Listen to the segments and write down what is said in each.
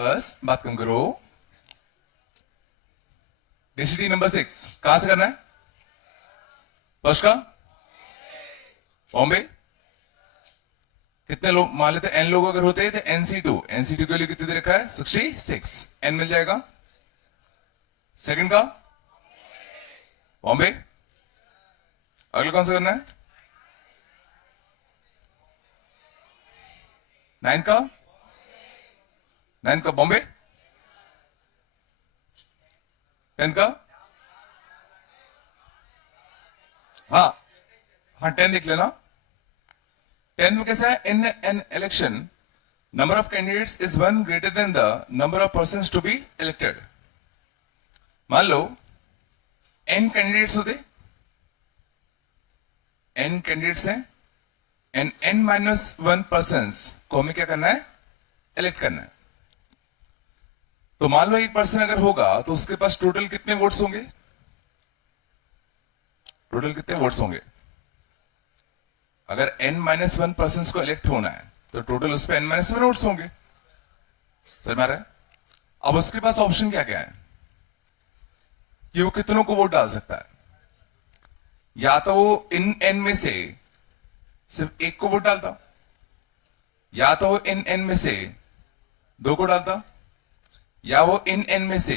बस बात कम करो। डिस्ट्रिक्ट नंबर 6 कहां से करना है? फर्स्ट का बॉम्बे। कितने लोग मान लेते एन लोग अगर होते हैं तो एनसी टू के लिए कितने दे रखा है? 66 एन मिल जाएगा। सेकंड का बॉम्बे। अगला कौन सा करना है? 9 का बॉम्बे। 10 का हाँ हाँ 10 लिख लेना। 10 में कैसा है? In an election number of candidates is one greater than the number of persons to be elected. मान लो एन कैंडिडेट्स होते, एन कैंडिडेट्स हैं and n minus one person को हमें क्या करना है? इलेक्ट करना है। तो मान लो एक पर्सन अगर होगा तो उसके पास टोटल कितने वोट्स होंगे? टोटल कितने वोट्स होंगे? अगर n माइनस वन पर्सन को इलेक्ट होना है तो टोटल उस पर n माइनस वन वोट्स होंगे। समझ में आ रहा है? अब उसके पास ऑप्शन क्या क्या है कि वो कितनों को वोट डाल सकता है। या तो वो इन n में से सिर्फ एक को वोट डालता, या तो वो इन n में से दो को डालता, या वो इन n में से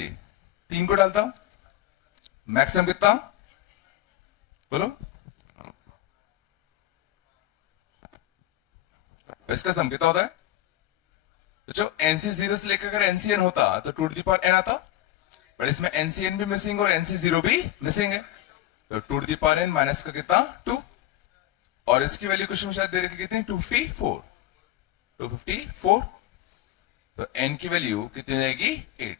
तीन को डालता। मैक्सिमम कितना बोलो? इसका सम कितना होता है? तो जो एनसी जीरो से लेकर अगर एनसीएन होता तो two to the power n आता, पर इसमें एनसीएन भी मिसिंग और एनसी जीरो भी मिसिंग है। तो two to the power n minus का कितना? 2। और इसकी वैल्यू क्वेश्चन में शायद दे रखी कितनी? 254। तो एन की वैल्यू कितनी जाएगी? 8।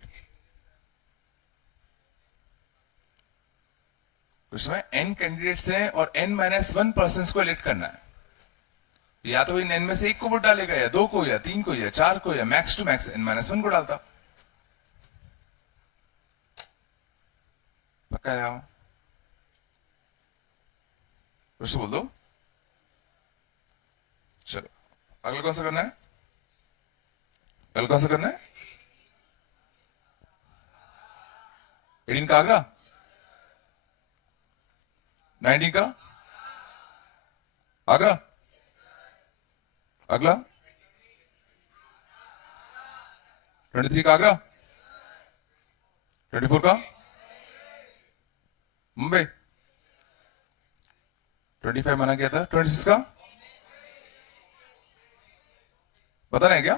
उसमें एन कैंडिडेट्स हैं और एन माइनस वन पर्सन को इलेक्ट करना है। या तो इन एन में से एक को वोट डालेगा, या दो को, या तीन को, या चार को, या max to max n minus one को डालता। पक्का है? कुछ बोल दो। चलो अगला कौन सा करना है? अगला कौन सा करना है? 18 का आगरा, 19 का आगरा। अगला 23 का आगरा, 24 का मुंबई, 25 मना किया था। 26 का पता नहीं क्या?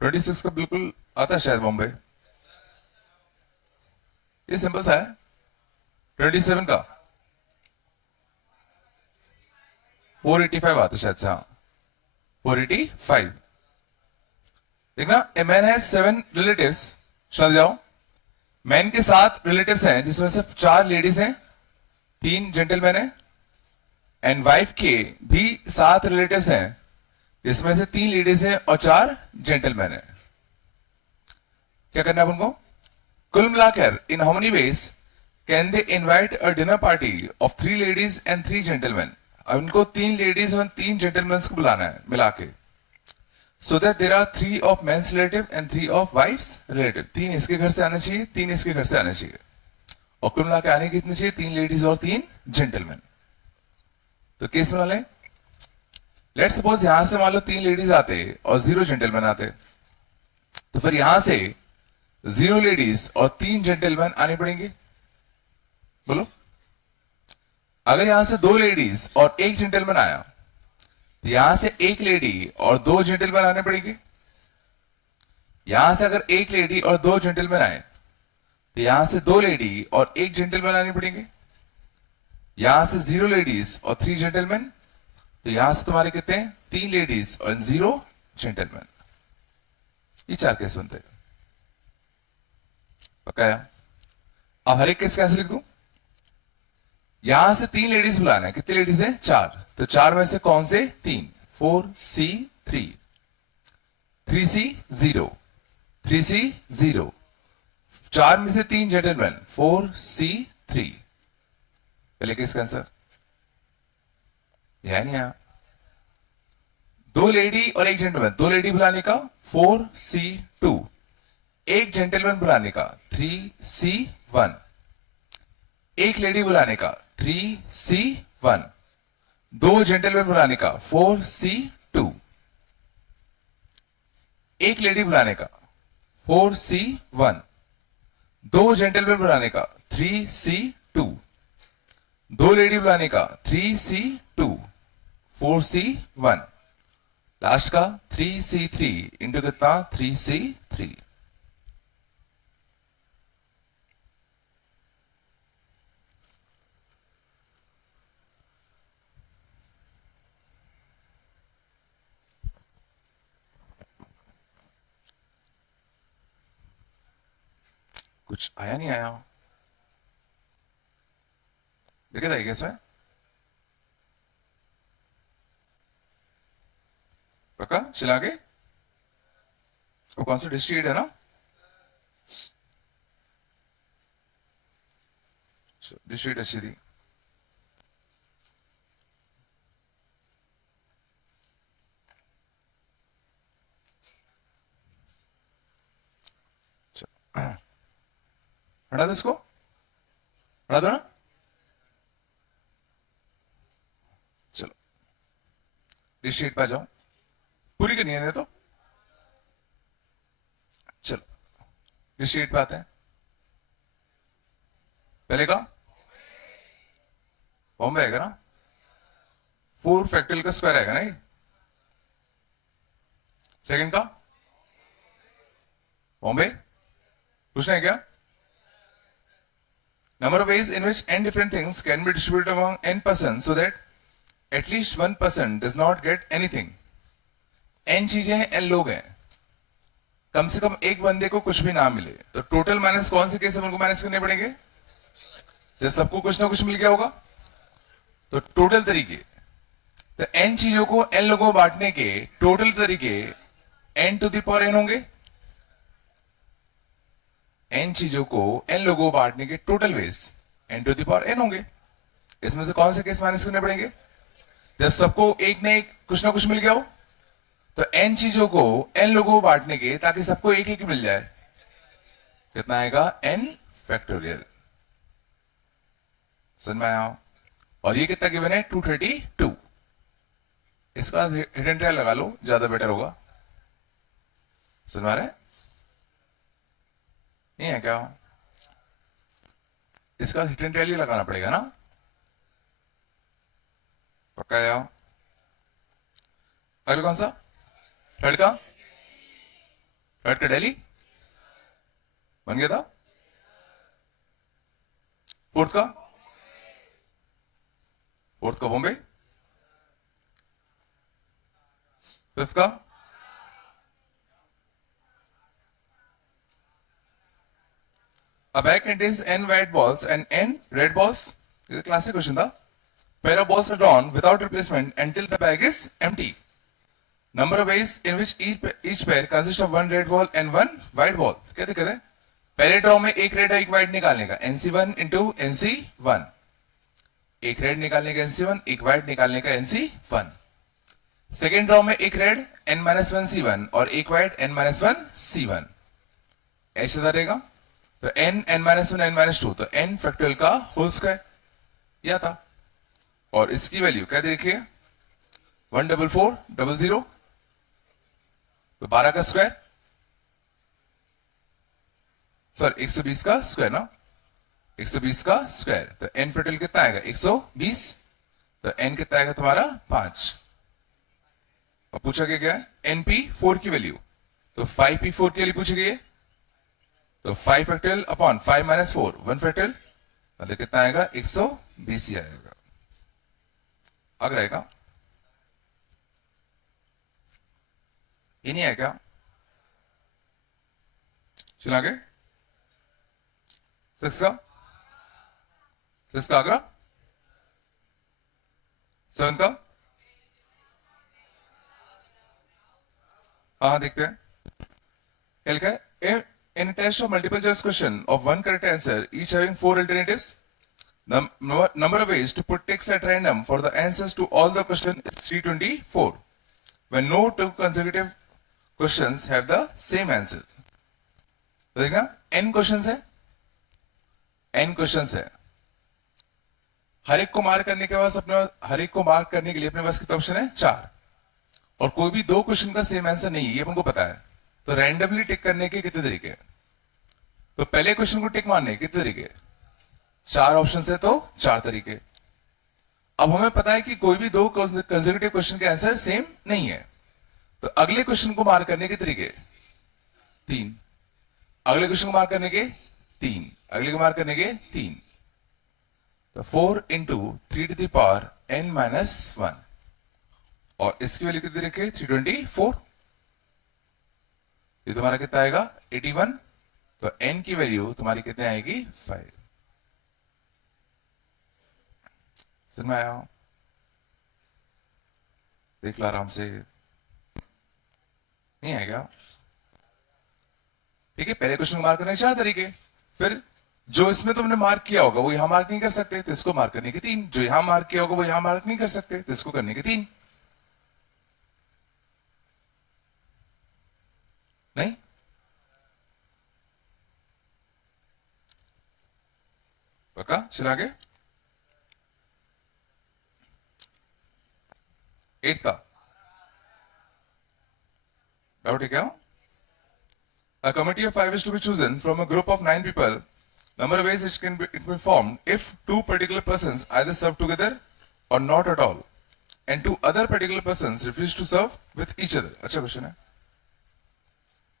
26 का बिल्कुल आता है शायद बॉम्बे। ये सिंपल सा है। 27 का 485 आता शायद से। हाँ 485। देखना ए मैन हैज 7 रिलेटिव्स। चल जाओ। मैन के 7 रिलेटिव्स हैं जिसमें से 4 लेडीज हैं, 3 जेंटलमैन हैं। एंड वाइफ के भी 7 रिलेटिव्स हैं जिसमें से 3 लेडीज हैं और 4 जेंटलमैन हैं। क्या करना है उनको? कुल मिलाकर in how many ways can they invite a dinner party of 3 ladies and 3 gentleman. अब इनको 3 लेडीज और 3 जेंटलमैन को बुलाना है मिला के। So that there are 3 of men's relative and 3 of wife's relative. 3 इसके घर से आने चाहिए, 3 इसके घर से आने चाहिए, और कुल मिला के आने कितने चाहिए? 3 लेडीज और 3 जेंटलमैन। तो केस बना लें। लेट्स सपोज यहां से मान लो 3 लेडीज आते और 0 जेंटलमैन आते, तो फिर यहां से 0 लेडीज और 3 जेंटलमैन आने पड़ेंगे। बोलो। अगर यहां से 2 लेडीज और 1 जेंटलमैन आया तो यहां से 1 लेडी और 2 जेंटलमैन आने पड़ेंगे। यहां से अगर 1 लेडी और 2 जेंटलमैन आए तो यहां से 2 लेडी और 1 जेंटलमैन आने पड़ेंगे। यहां से 0 लेडीज और 3 जेंटलमैन, तो यहां से तुम्हारे कितने हैं? 3 लेडीज और 0 जेंटलमैन। ये 4 केस बनते हैं। पक्का है? अब हर एक केस कैसे लिख दूं? यहां से 3 लेडीज बुलाना है। कितनी लेडीज है? 4। तो 4 में से कौन से? 3। 4C 3, 3C 0, 3C 0। 4 में से 3 जेंटलमैन, 4C 3। पहले केस का आंसर यह नहीं आया। दो लेडी और एक जेंटलमैन, दो लेडी बुलाने का 4C2, एक जेंटलमैन बुलाने का 3C1, एक लेडी बुलाने का 3C1, दो जेंटलमैन बुलाने का 4C2, एक लेडी बुलाने का 4C1, दो जेंटलमैन बुलाने का 3C2, दो लेडी बुलाने का 3C2, 4C1, लास्ट का 3C3 इंटू कितना 3C3। कुछ आया नहीं आया, देखे था इसमें पक्का चला के वो कौन सा डिस्ट्रीट है ना, डिस्ट्रीट अच्छी थी। हटा दो इसको, हटा दो ना, चलो डिस्ट्रीट पे जाओ, पूरी करनी है तो चलो डिस्ट्रीट पे आते हैं। पहले का बॉम्बे आएगा ना, 4 फैक्टोरियल का स्क्वायर आएगा ना ये। सेकंड का बॉम्बे, पूछना है क्या? Number of ways in which n different things can be distributed among n persons so that at least one person does not get anything. n चीजें हैं, n लोग हैं, कम से कम एक बंदे को कुछ भी ना मिले, तो टोटल माइनस कौन से केस में उनको माइनस करने पड़ेंगे? जब सबको कुछ ना कुछ मिल गया होगा तो टोटल तरीके, तो n चीजों को n लोगों को बांटने के टोटल तरीके n to the power n होंगे। n चीजों को n लोगों को बांटने के total ways n to the power n होंगे। इसमें से कौन से केस माइनस करने पड़ेंगे? जब सबको एक न एक कुछ ना कुछ मिल गया हो, तो n चीजों को n लोगों को बांटने के ताकि सबको एक एक मिल जाए, कितना आएगा? n factorial. समझ में आया? और ये कितना गिवन है? 232। इसका हिडन ट्रायल लगा लो, ज्यादा बेटर होगा। समझ में आ रहा है? नहीं है क्या? इसका हिडन ट्रायल ही लगाना पड़ेगा ना, पक्का है? अगला कौन सा? थर्ड का? थर्ड का दिल्ली बन गया था। फोर्थ का? फोर्थ का बॉम्बे। फिफ्थ का? A bag contains n white balls and n red balls. This is a classic question था। Pair of balls are drawn without replacement until the bag is empty. Number of ways in which each pair consists of one red ball and one white ball. कहते पहले draw में एक red एक white निकालने का NC1 into NC1, एक red निकालने का NC1, एक व्हाइट निकालने का NC1। सेकेंड ड्रॉ में एक रेड n-1 C1 और एक व्हाइट n-1 C1, ऐसा रहेगा। तो n-1 n-2, तो n फैक्टोरियल का होल स्क्वायर यह था, और इसकी वैल्यू क्या दे रखी है? 14400, तो 12 का स्क्वायर, सॉरी 120 का स्क्वायर ना, 120 का स्क्वायर। तो n फैक्टोरियल कितना आएगा? 120। तो n कितना आएगा तुम्हारा? 5। और पूछा क्या है? np4 की वैल्यू, तो 5p4 के लिए पूछी गई है, तो 5 फैक्टोरियल अपॉन 5 माइनस 4 1 फैक्टोरियल, मतलब कितना आएगा? 120 ही आएगा। अगर आएगा ये नहीं है क्या? चलो आगे। 6 का? 6 का आगरा। 7 का? हाँ देखते हैं क्या लिखा है। In a test of multiple choice question of one correct answer, each having 4 alternatives, the number of ways to put text at random for the answers to all the questions is 324. when no two consecutive questions have the same answer. तो देखना n questions है, n questions है, हर एक को mark करने के पास अपने हर एक को मार्क करने के लिए अपने पास कितना ऑप्शन है? 4। और कोई भी दो क्वेश्चन का सेम आंसर नहीं है, ये हमको पता है। तो रैंडमली टिक करने के कितने तरीके हैं? तो पहले क्वेश्चन को टिक मारने के कितने तरीके? 4 ऑप्शन है, तो 4 तरीके। अब हमें पता है कि कोई भी दो कंसेक्यूटिव क्वेश्चन के आंसर सेम नहीं है, तो अगले क्वेश्चन को मार्क करने के तरीके 3, अगले क्वेश्चन को मार्क करने के 3, अगले को मार्क करने के 3। तो 4 into 3 to the power n minus 1, और इसकी वैल्यू कितनी रखे? 324। ये तुम्हारा कितना आएगा? 81। तो n की वैल्यू तुम्हारी कितने आएगी? 5। समझ में आया? देख लो आराम से, नहीं आएगा? ठीक है, पहले क्वेश्चन को मार्क करने के 4 तरीके, फिर जो इसमें तुमने मार्क किया होगा वो यहां मार्क नहीं कर सकते, तो इसको मार्क करने के 3, जो यहां मार्क किया होगा वो यहां मार्क नहीं कर सकते, तो इसको करने के 3। नहीं? पक्का? चला आगे। 8 का डाउट है क्या? A committee of 5 is to be chosen from a group of 9 people. Number of ways it can be formed if 2 particular persons either serve together or not at all, and 2 other particular persons refuse to serve with each other. अच्छा question है,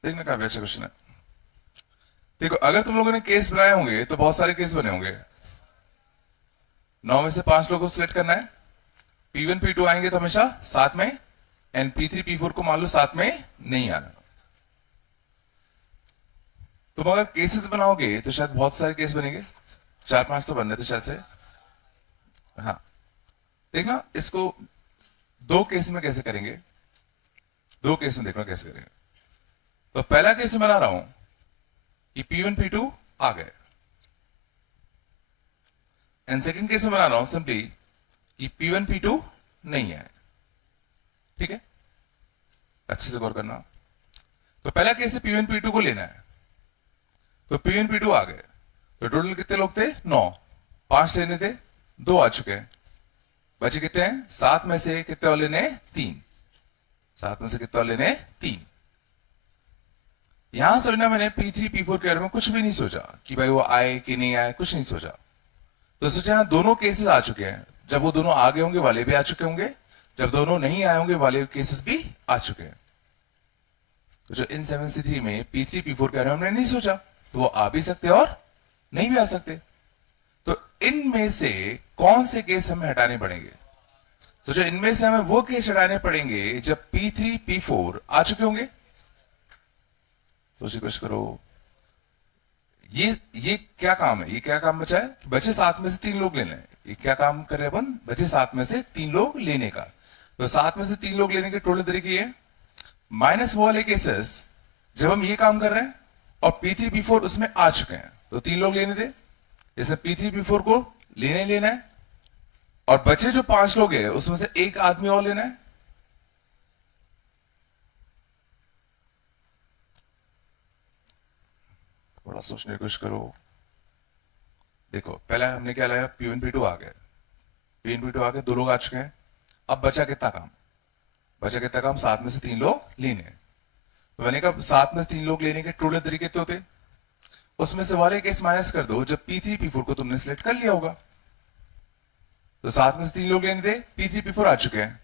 देखना काफी अच्छा question है। देखो, अगर तुम लोगों ने केस बनाए होंगे तो बहुत सारे केस बने होंगे। 9 में से 5 लोगों को सिलेक्ट करना है, P1 P2 आएंगे तो हमेशा साथ में, एंड P3 P4 को मान लो साथ में नहीं आना। तुम अगर केसेस बनाओगे तो शायद बहुत सारे केस बनेंगे, 4-5 तो बन रहे थे शायद से। हाँ, देखना इसको 2 केस में कैसे करेंगे, 2 केस में देखना कैसे करेंगे। तो पहला केस में बना रहा हूं कि P1 P2 आ गए, एंड सेकंड केस में बना रहा हूं सिंपली कि P1 P2 नहीं है। ठीक है, अच्छे से गौर करना। तो पहला केस है P1 P2 को लेना है, तो P1 P2 आ गए, तो टोटल कितने लोग थे? 9, 5 लेने थे, 2 आ चुके हैं, बचे कितने हैं? 7 में से कितने और लेने? 3। 7 में से कितने और लेने? 3। यहां समझना, मैंने P3 P4 के बारे में कुछ भी नहीं सोचा कि भाई वो आए कि नहीं आए, कुछ नहीं सोचा। तो सोचा यहां दोनों केसेस आ चुके हैं, जब वो दोनों आगे होंगे वाले भी आ चुके होंगे, जब दोनों नहीं आए होंगे वाले केसेस भी आ चुके हैं। तो जो इन 7C3 में P3 P4 के बारे में हमने नहीं सोचा, तो वो आ भी सकते और नहीं भी आ सकते। तो इनमें से कौन से केस हमें हटाने पड़ेंगे? तो जो इनमें से हमें वो केस हटाने पड़ेंगे जब P3 P4 आ चुके होंगे। सोचिए, कोशिश करो, ये क्या काम है? ये क्या काम बचा है? बचे 7 में से 3 लोग लेने हैं। ये क्या काम कर रहे हैं अपन? बचे 7 में से 3 लोग लेने का। तो 7 में से 3 लोग लेने के टोटल तरीके ये माइनस वो वाले केसेस जब हम ये काम कर रहे हैं और P3 P4 उसमें आ चुके हैं, तो 3 लोग लेने थे, जैसे P3 P4 को लेना है, और बचे जो 5 लोग हैं उसमें से एक आदमी और लेना है। थोड़ा सोचने की कोशिश करो। देखो, पहला हमने क्या लाया? P1 P2 आ गए, P1 P2 आ गए, 2 लोग आ चुके हैं। अब बचा कितना काम? बचा कितना काम? 7 में से 3 लोग लेने। तो मैंने कहा 7 में से 3 लोग लेने के टोटल तरीके तो होते, उसमें से वाले केस माइनस कर दो जब P3 P4 को तुमने सिलेक्ट कर लिया होगा। तो 7 में से 3 लोग लेने थे, P3 P4 आ चुके हैं,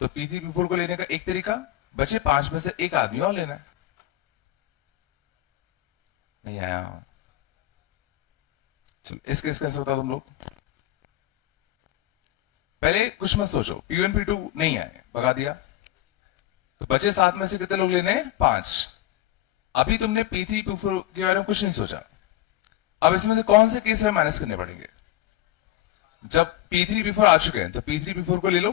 तो P3 P4 को लेने का एक तरीका, बचे 5 में से एक आदमी और लेना है। नहीं आया? चलो इस केस कैसे होता तुम लोग? पहले कुछ मत सोचो, P1 P2 नहीं आए, भगा दिया, तो बचे 7 में से कितने लोग लेने? 5। अभी तुमने P3 P4 के बारे में कुछ नहीं सोचा। अब इसमें से कौन से केस में माइनस करने पड़ेंगे? जब P3 P4 आ चुके हैं तो P3 P4 को ले लो।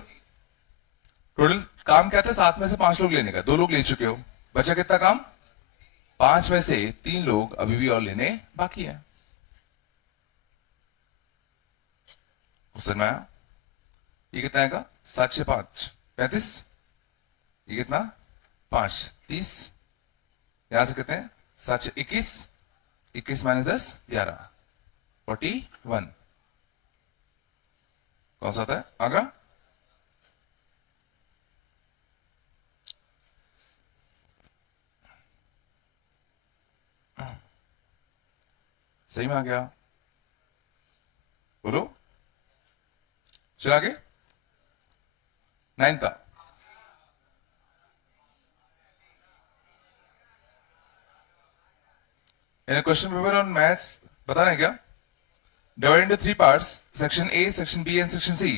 टोटल काम क्या था? 7 में से 5 लोग लेने का, 2 लोग ले चुके हो, बचा कितना काम? 5 में से 3 लोग अभी भी और लेने बाकी है। समझ में आया? ये कितना आएगा? 7 6 5 35। ये कितना 5 30, यहां से कितने 7 21, 21 माइनस 10 11, 41 कौन सा आता है आगे? सही में आ गया, बोलो चला आगे 9 का। In a question paper on maths, बता रहे हैं क्या? Divided into 3 parts, section A, section B, and section C,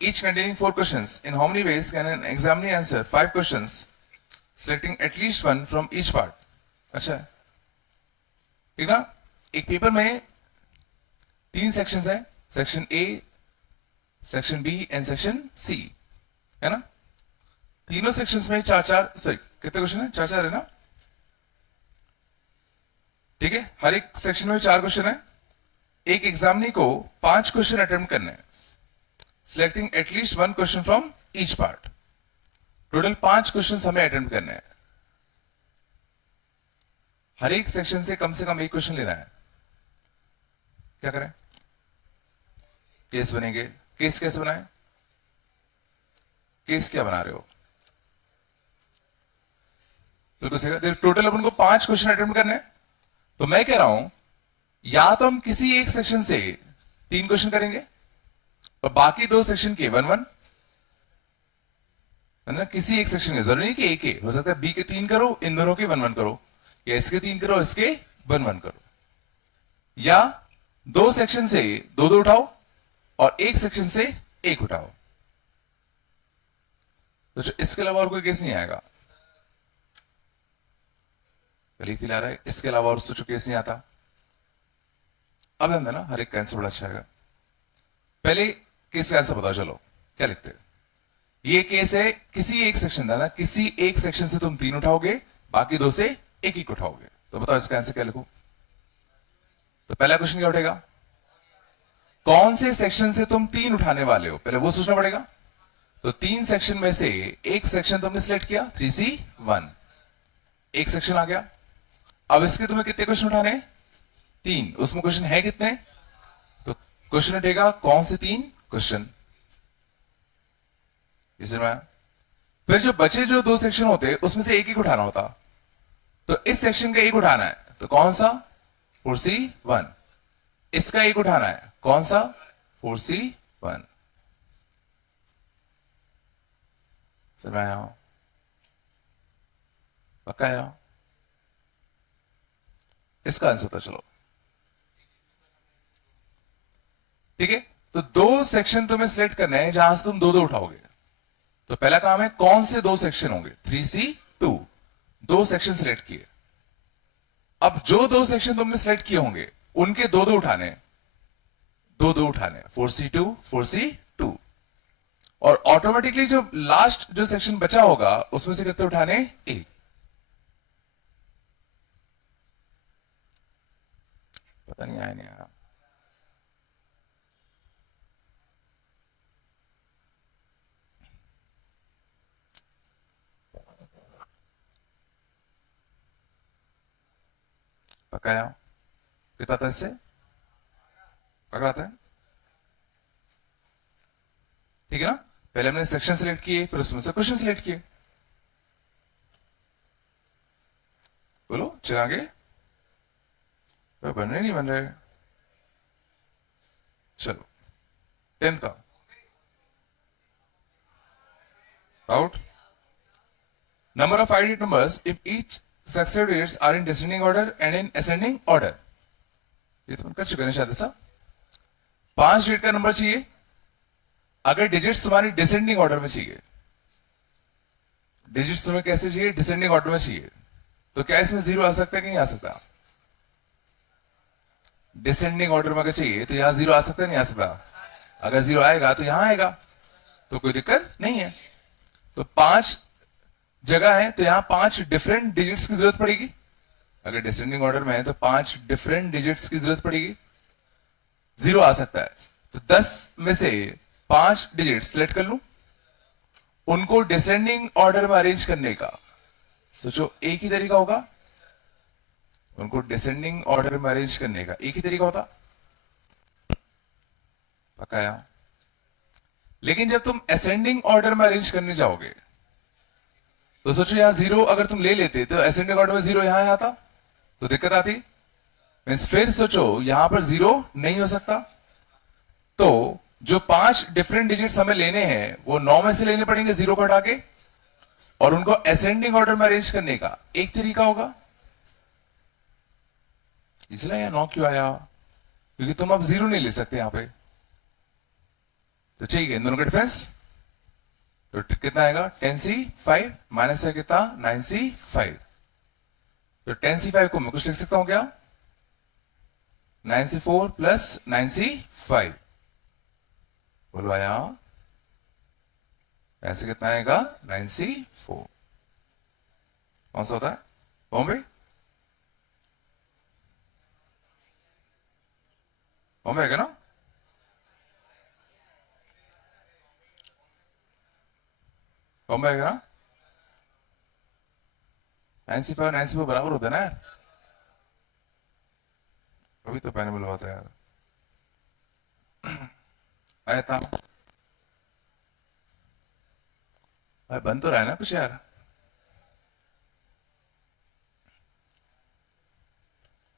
each containing 4 questions. In how many ways can an examinee answer 5 questions, selecting at least one from each part? अच्छा, ठीक ना? एक paper में 3 sections है, section A, section B and section C, है ना? तीनों sections में 4-4, सॉरी कितने क्वेश्चन है? 4-4 है ना? ठीक है, हर एक सेक्शन में 4 क्वेश्चन है। एक एग्जामिनी को 5 क्वेश्चन अटेम्प्ट करने हैं, selecting at least 1 question from each part. Total 5 question हमें अटेम्प्ट करने हैं। हर एक सेक्शन से कम 1 क्वेश्चन लेना है। क्या करें? केस बनेंगे। केस कैसे बनाए? केस क्या बना रहे हो? बिल्कुल सही। टोटल अपन को 5 क्वेश्चन अटेम्प्ट करने हैं, तो मैं कह रहा हूं या तो हम किसी एक सेक्शन से 3 क्वेश्चन करेंगे और बाकी 2 सेक्शन के 1-1, है ना? किसी एक सेक्शन के, जरूरी नहीं कि एक ही हो सकता है, बी के 3 करो, इन दोनों के 1-1 करो, या इसके 3 करो, इसके 1-1 करो, या 2 सेक्शन से 2-2 उठाओ और एक सेक्शन से 1 उठाओ। तो इसके अलावा और कोई केस नहीं आएगा। पहले फील आ रहा है, इसके अलावा और सोचो केस नहीं आता। अब हम ना हर एक का आंसर बड़ा अच्छा है। पहले केस का आंसर बताओ, चलो क्या लिखते हैं? ये केस है किसी एक सेक्शन का ना, किसी एक सेक्शन से तुम 3 उठाओगे, बाकी 2 से 1 उठाओगे। तो बताओ इसका आंसर क्या लिखो? तो पहला क्वेश्चन क्या उठेगा? कौन से सेक्शन से तुम 3 उठाने वाले हो, पहले वो सोचना पड़ेगा। तो 3 सेक्शन में से एक सेक्शन तुमने सिलेक्ट किया, 3C1, एक सेक्शन आ गया। अब इसके तुम्हें कितने क्वेश्चन उठाने हैं? 3। उसमें क्वेश्चन है कितने? तो क्वेश्चन उठेगा कौन से 3 क्वेश्चन। में फिर जो बचे जो 2 सेक्शन होते उसमें से एक उठाना होता, तो इस सेक्शन का 1 उठाना है, तो कौन सा? 4C1। इसका 1 उठाना है, कौन सा? 4C1। समझ में आया? पक्का आया? इसका आंसर था, चलो ठीक है। तो 2 सेक्शन तुम्हें सिलेक्ट करने हैं जहां से तुम 2-2 उठाओगे। तो पहला काम है कौन से 2 सेक्शन होंगे? 3C2, 2 सेक्शन सिलेक्ट किए। अब जो 2 सेक्शन तुमने सिलेक्ट किए होंगे उनके 2-2 उठाने, 2-2 उठाने, 4C2 4C2, और ऑटोमेटिकली जो लास्ट जो सेक्शन बचा होगा उसमें से कितने उठाने? 1। पता नहीं आया नहीं आया? पकाया कितना था इससे? पकड़ाता है, ठीक है ना? पहले हमने सेक्शन सिलेक्ट किए, फिर उसमें से क्वेश्चन सिलेक्ट किए। बोलो चल आगे। बन रहे नहीं बन रहे? चलो 10th का out. Number of identity numbers if each successive digits are in descending order and in ascending order. ये तो कर चुके हैं शायद ऐसा। 5 डिजिट का नंबर चाहिए अगर डिजिट्स तुम्हारी डिसेंडिंग ऑर्डर में चाहिए। डिजिट्स तुम्हें कैसे चाहिए? डिसेंडिंग ऑर्डर में चाहिए। तो क्या इसमें 0 आ सकता है कि नहीं आ सकता? डिसेंडिंग ऑर्डर में अगर चाहिए तो यहां 0 आ सकता है नहीं आ सकता? अगर 0 आएगा तो यहां आएगा, तो कोई दिक्कत नहीं है। तो 5 जगह है तो यहां 5 डिफरेंट डिजिट्स की जरूरत पड़ेगी। अगर डिसेंडिंग ऑर्डर में है तो 5 डिफरेंट डिजिट्स की जरूरत पड़ेगी। 0 आ सकता है, तो 10 में से 5 डिजिट सिलेक्ट कर लूं, उनको डिसेंडिंग ऑर्डर में अरेंज करने का सोचो, एक ही तरीका होगा। उनको डिसेंडिंग ऑर्डर में अरेंज करने का एक ही तरीका होता, पकाया। लेकिन जब तुम असेंडिंग ऑर्डर में अरेंज करने जाओगे तो सोचो, यहां 0 अगर तुम ले लेते तो असेंडिंग ऑर्डर में 0 यहां आता तो दिक्कत आती। मीन्स फिर सोचो, यहां पर 0 नहीं हो सकता, तो जो 5 डिफरेंट डिजिट्स हमें लेने हैं वो 9 में से लेने पड़ेंगे 0 को हटा के, और उनको असेंडिंग ऑर्डर में अरेंज करने का एक तरीका होगा। इसलिए यहां 9 क्यों आया? क्योंकि तुम अब 0 नहीं ले सकते यहां पे। तो ठीक है, इन दोनों का डिफरेंस तो कितना आएगा? 10c5 माइनस है कितना? 9c5। तो 10c5 को मैं कुछ लिख सकता हूं क्या? 9c4 plus 9c5। बोलो आया? ऐसे कितना आएगा? 9c4। कौन सा होता है? बॉम्बे बॉम्बे है क्या ना? बॉम्बे है क्या ना? 9c5 9c4 बराबर होता है ना यार? अभी तो पैने बुलवाता है यार। आया था भाई, बन तो रहा है ना कुछ यार।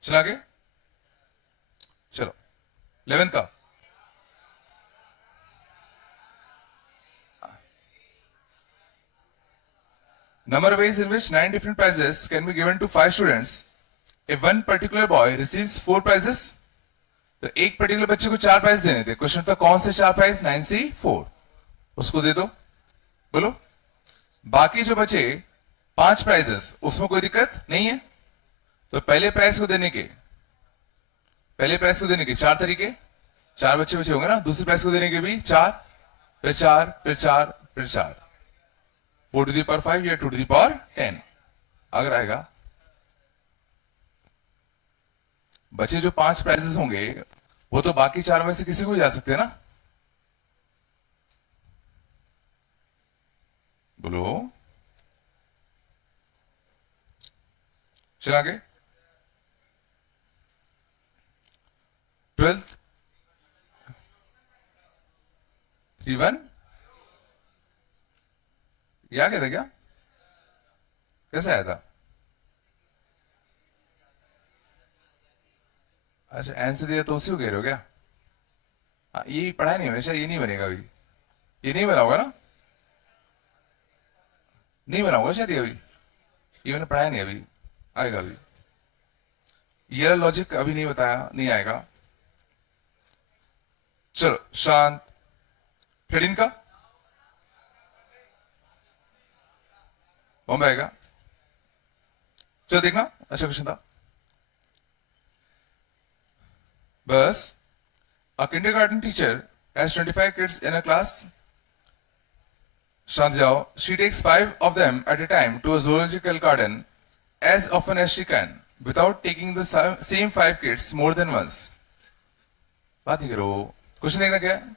चला के चलो 11th का number of ways in which 9 different prizes can be given to 5 students if one particular boy receives 4 prizes। तो एक पर्टिकुलर बच्चे को 4 प्राइज देने थे। क्वेश्चन था कौन से 4 प्राइज? 9c4 उसको दे दो। बोलो बाकी जो बचे 5 प्राइजेस उसमें कोई दिक्कत नहीं है। तो पहले प्राइज को देने के 4 तरीके, 4 बच्चे बचे होंगे ना। दूसरे प्राइज को देने के भी 4, फिर 4, फिर 4, फिर 4, 4 to the power 5 या 2 to the power 10 अगर आएगा। बचे जो 5 प्राइजेस होंगे वो तो बाकी 4 में से किसी को ही जा सकते हैं ना। बोलो चला आगे। 12th 3-1 ये आ गया था क्या? कैसे आया था? अच्छा आंसर दिया तो उसी को कह रहे हो क्या? हाँ, ये पढ़ा नहीं होना शायद, ये नहीं बनेगा अभी। ये नहीं बना होगा ना? नहीं बना होगा शायद ये अभी। ये मैंने पढ़ाया नहीं अभी, आएगा अभी। ये वाला लॉजिक अभी नहीं बताया, नहीं आएगा। चलो शांत। 13 का बॉम्बे आएगा। चलो देखना, अच्छा क्वेश्चन था बस। A kindergarten teacher has 25 kids in a class। शांत जाओ। She takes 5 of them at a time to a zoological garden as often as she can without taking the same 5 kids more than once। बात ही करो। Question देखना क्या है?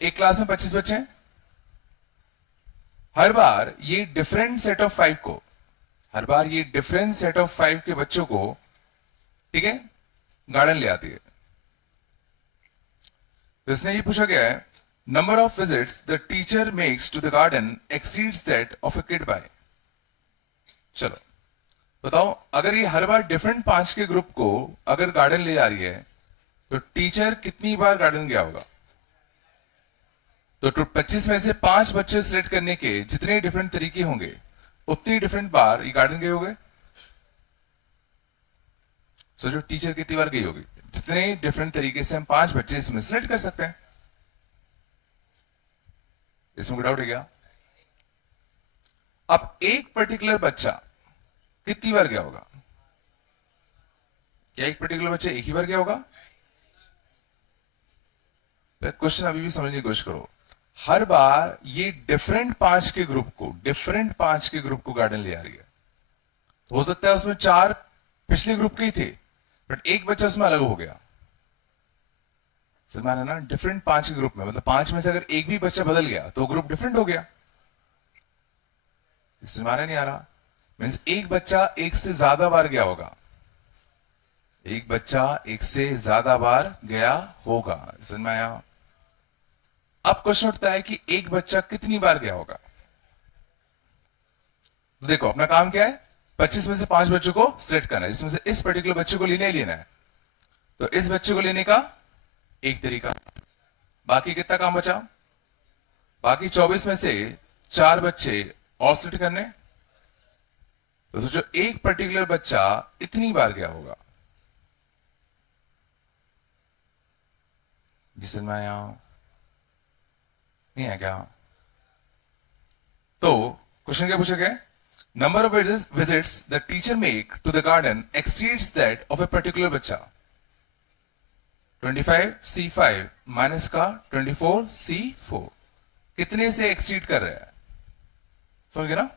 एक class में 25 बच्चे हैं। हर बार ये डिफरेंट सेट ऑफ 5 के बच्चों को, ठीक है, गार्डन ले आती है। तो इसने ये पूछा गया है number of visits the teacher makes to the garden exceeds that of a kid by. चलो बताओ, अगर ये हर बार डिफरेंट 5 के ग्रुप को अगर गार्डन ले जा रही है तो टीचर कितनी बार गार्डन गया होगा? तो 25 में से 5 बच्चे सिलेक्ट करने के जितने डिफरेंट तरीके होंगे उतनी डिफरेंट बार ये गार्डन गए होंगे। सोचो टीचर कितनी बार गई होगी, जितने डिफरेंट तरीके से हम 5 बच्चे इसमें सिलेक्ट कर सकते हैं। इसमें कोई डाउट है क्या? अब एक पर्टिकुलर बच्चा कितनी बार गया होगा? क्या एक पर्टिकुलर बच्चा एक ही बार गया होगा? क्वेश्चन अभी भी समझने की कोशिश करो। हर बार ये डिफरेंट 5 के ग्रुप को गार्डन ले आ रही है। हो सकता है उसमें 4 पिछले ग्रुप के ही थे बट एक बच्चा उसमें अलग हो गया। समझ ना, डिफरेंट 5 के ग्रुप में, मतलब 5 में से अगर एक भी बच्चा बदल गया तो ग्रुप डिफरेंट हो गया। समझ नहीं आ रहा? मीन्स एक बच्चा एक से ज्यादा बार गया होगा, एक बच्चा एक से ज्यादा बार गया होगा। समझ में आया? अब क्वेश्चन उठता है कि एक बच्चा कितनी बार गया होगा। तो देखो अपना काम क्या है, 25 में से 5 बच्चों को सिलेक्ट करना है, जिसमें से इस पर्टिकुलर बच्चे को लेना ही लेना है। तो इस बच्चे को लेने का एक तरीका, बाकी कितना काम बचा, बाकी 24 में से 4 बच्चे और सिलेक्ट करने। तो सोचो एक पर्टिकुलर बच्चा इतनी बार गया होगा। समझ में आया? नहीं है क्या? तो क्वेश्चन क्या पूछा गया, number of visits the teacher make to the garden exceeds that of a particular बच्चा। 25 C5 माइनस का 24 C4 कितने से एक्सीड कर रहा है, समझ गए ना?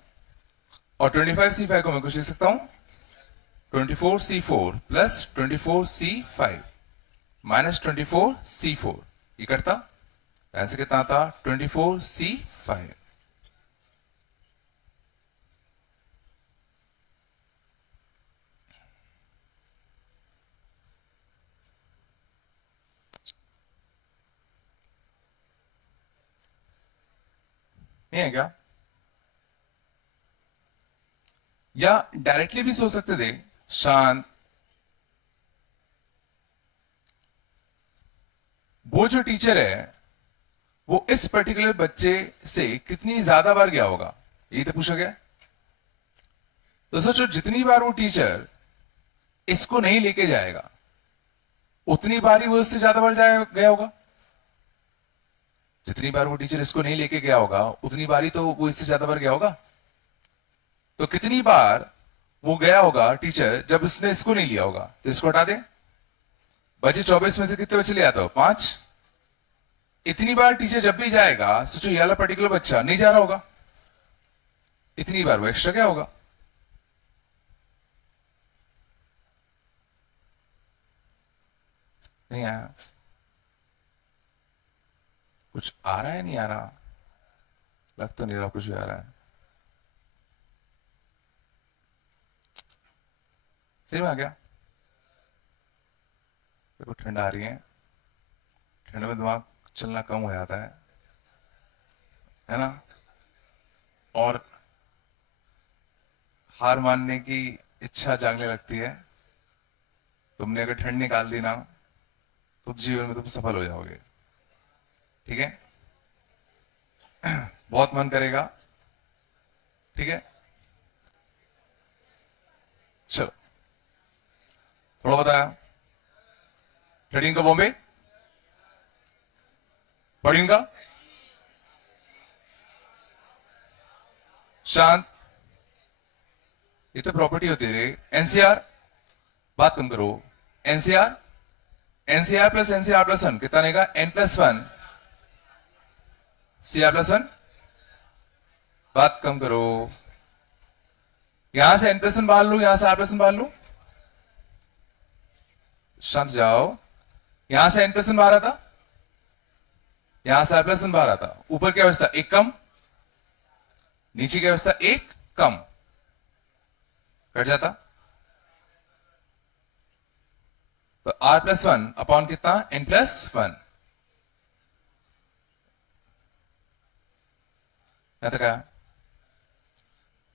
और 25 C5 को मैं कुछ लिख सकता हूं 24 C4 plus 24 C5 minus 24 C4, ये करता ऐसे कितना आता 24 C5। नहीं है क्या? या डायरेक्टली भी सोच सकते थे, शांत, वो जो टीचर है वो इस पर्टिकुलर बच्चे से कितनी ज्यादा बार गया होगा, ये तो पूछा गया। तो सोचो जितनी बार वो टीचर इसको नहीं लेके जाएगा उतनी बार ही वो इससे ज्यादा बार गया होगा। जितनी बार वो टीचर इसको नहीं लेके गया होगा उतनी बार ही तो वो इससे ज्यादा बार गया होगा। तो कितनी बार वो गया होगा टीचर जब इसने इसको नहीं लिया होगा, तो इसको हटा दे, बचे 24 में से कितने बच्चे ले आता हो 5। इतनी बार टीचर जब भी जाएगा, सोचो ये वाला पर्टिकुलर बच्चा नहीं जा रहा होगा, इतनी बार वो एक्स्ट्रा क्या होगा। नहीं आया? कुछ आ रहा है, नहीं आ रहा? लग तो नहीं रहा कुछ भी आ रहा है। सही में आ गया? देखो ठंड आ रही है, ठंड में दिमाग चलना कम हो जाता है ना? और हार मानने की इच्छा जागने लगती है। तुमने अगर ठंड निकाल दी ना तो जीवन में तुम सफल हो जाओगे। ठीक है? बहुत मन करेगा, ठीक है? चलो थोड़ा बताया, ट्रेडिंग का बॉम्बे पढ़ूंगा, शांत, ये तो प्रॉपर्टी होती है। एनसीआर, बात कम करो। NCR, NCR plus NCR plus one कितना आएगा, N+1 CR+1, बात कम करो। यहां से N+1 बाहर लू, यहां से R+1 बाहर लू, शांत जाओ। यहां से N+1 बाहर आता, यहां से R+1 बाहर आता। ऊपर क्या अवस्था, एक कम, नीचे की अवस्था एक कम, कट जाता। तो R+1 अपॉन कितना, N+1। तक आया?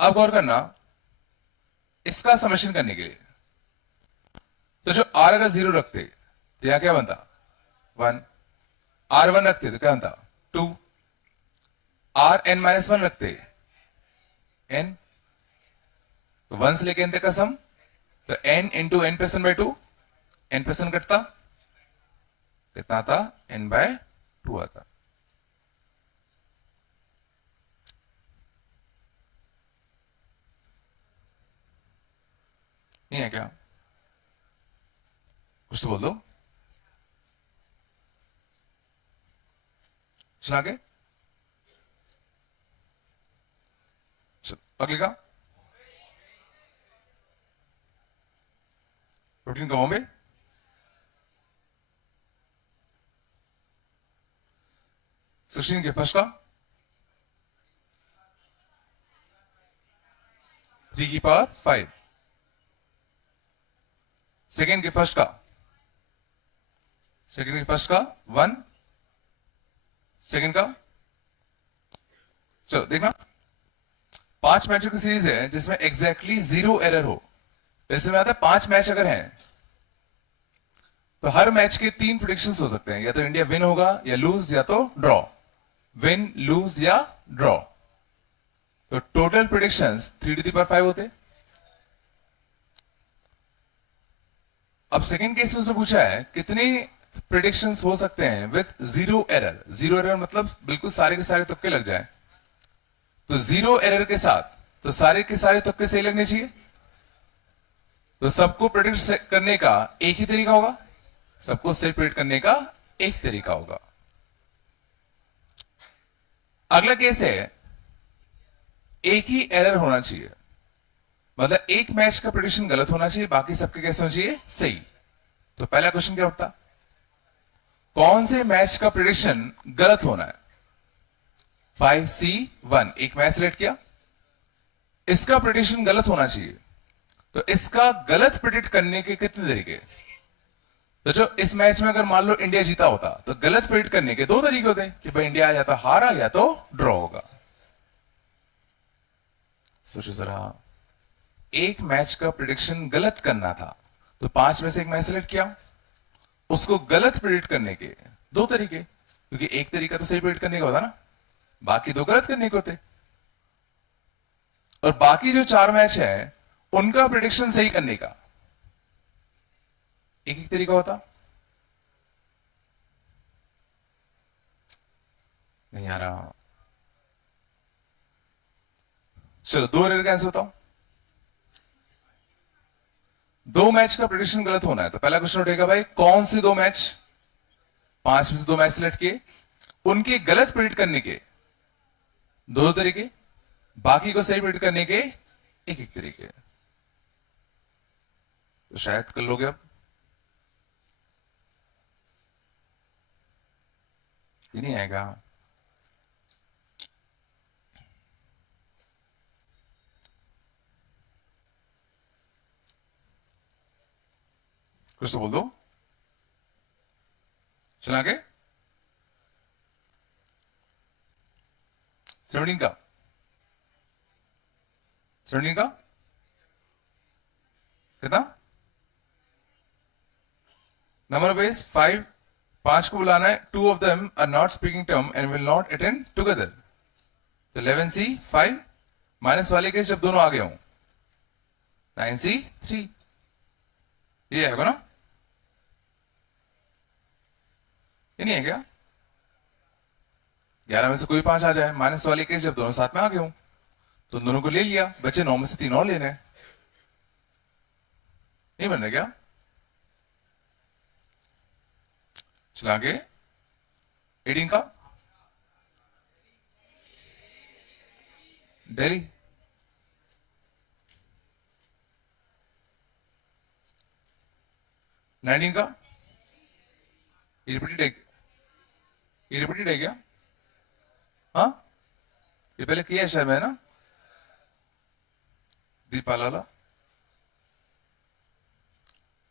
अब गौर करना, इसका समेशन करने के लिए तो जो R अगर 0 रखते तो यहां क्या बनता 1, R1 रखते तो क्या बनता 2, Rn-1 रखते n, तो 1 से लेके n तक का सम, तो n इंटू N+1/2, N+1 कटता, कितना आता n/2 आता। नहीं है क्या? कुछ तो बोल दो, सुना के। अगले का प्रोटीन का बॉम्बे, 16 के फर्स्ट का 3 की पावर 5, सेकेंड के फर्स्ट का 1, सेकेंड का। चलो देखना, 5 मैचों की सीरीज है जिसमें एग्जैक्टली 0 एरर हो। इसमें आता है 5 मैच अगर हैं तो हर मैच के 3 प्रेडिक्शंस हो सकते हैं, या तो इंडिया विन होगा या लूज या तो ड्रॉ, विन लूज या ड्रॉ। तो टोटल प्रेडिक्शंस 3^5 होते। अब सेकंड केस में से पूछा है कितने प्रेडिक्शंस हो सकते हैं विद 0 एरर। 0 एरर मतलब बिल्कुल सारे के सारे तुक्के लग जाए। तो 0 एरर के साथ तो सारे के सारे तुक्के सही लगने चाहिए। तो सबको प्रेडिक्ट करने का एक ही तरीका होगा, सबको सही प्रेडिक्ट करने का एक तरीका होगा। अगला केस है एक ही एरर होना चाहिए, मतलब एक मैच का प्रेडिक्शन गलत होना चाहिए, बाकी सबके कैसे होना चाहिए सही। तो पहला क्वेश्चन क्या उठता, कौन से मैच का प्रेडिक्शन गलत होना है। 5C1 एक मैच सिलेक्ट किया, इसका प्रेडिक्शन गलत होना चाहिए। तो इसका गलत प्रेडिक्ट करने के कितने तरीके। तो जो इस मैच में अगर मान लो इंडिया जीता होता तो गलत प्रेडिक्ट करने के 2 तरीके होते कि भाई इंडिया या तो हारा या तो ड्रॉ होगा। सोचो जरा, एक मैच का प्रेडिक्शन गलत करना था तो 5 में से एक मैच सिलेक्ट किया, उसको गलत प्रेडिक्ट करने के 2 तरीके, क्योंकि एक तरीका तो सही प्रेडिक्ट करने का होता ना, बाकी 2 गलत करने के होते। और बाकी जो 4 मैच है उनका प्रेडिक्शन सही करने का एक एक तरीका होता। नहीं आ रहा। चलो 2 एरर का आंसर बताओ। 2 मैच का प्रेडिक्शन गलत होना है तो पहला क्वेश्चन उठेगा भाई कौन से 2 मैच, 5 में से 2 मैच सिलेक्ट किए, उनके गलत प्रेडिक्ट करने के 2 तरीके, बाकी को सही प्रेडिक्ट करने के एक एक तरीके। तो शायद कर लोगे। अब ये नहीं आएगा। कुछ तो बोल दो। चला आगे 17 का कितना नंबर बेस 5, 5 को बुलाना है। 2 of them are not speaking term and will not attend together. तो 11C 5 माइनस वाले के जब दोनों आगे हों 9C 3, ये आएगा ना, ये नहीं है क्या। 11 में से कोई 5 आ जाए, माइनस वाले के जब दोनों साथ में आगे हों तो दोनों को ले लिया, बच्चे 9 में से 3 और लेने हैं। नहीं बन रहा क्या। चला आगे 18 का दिल्ली, 19 का रिपीटेड है क्या। हाँ ये पहले किया है शायद मैं ना, दीपालाला।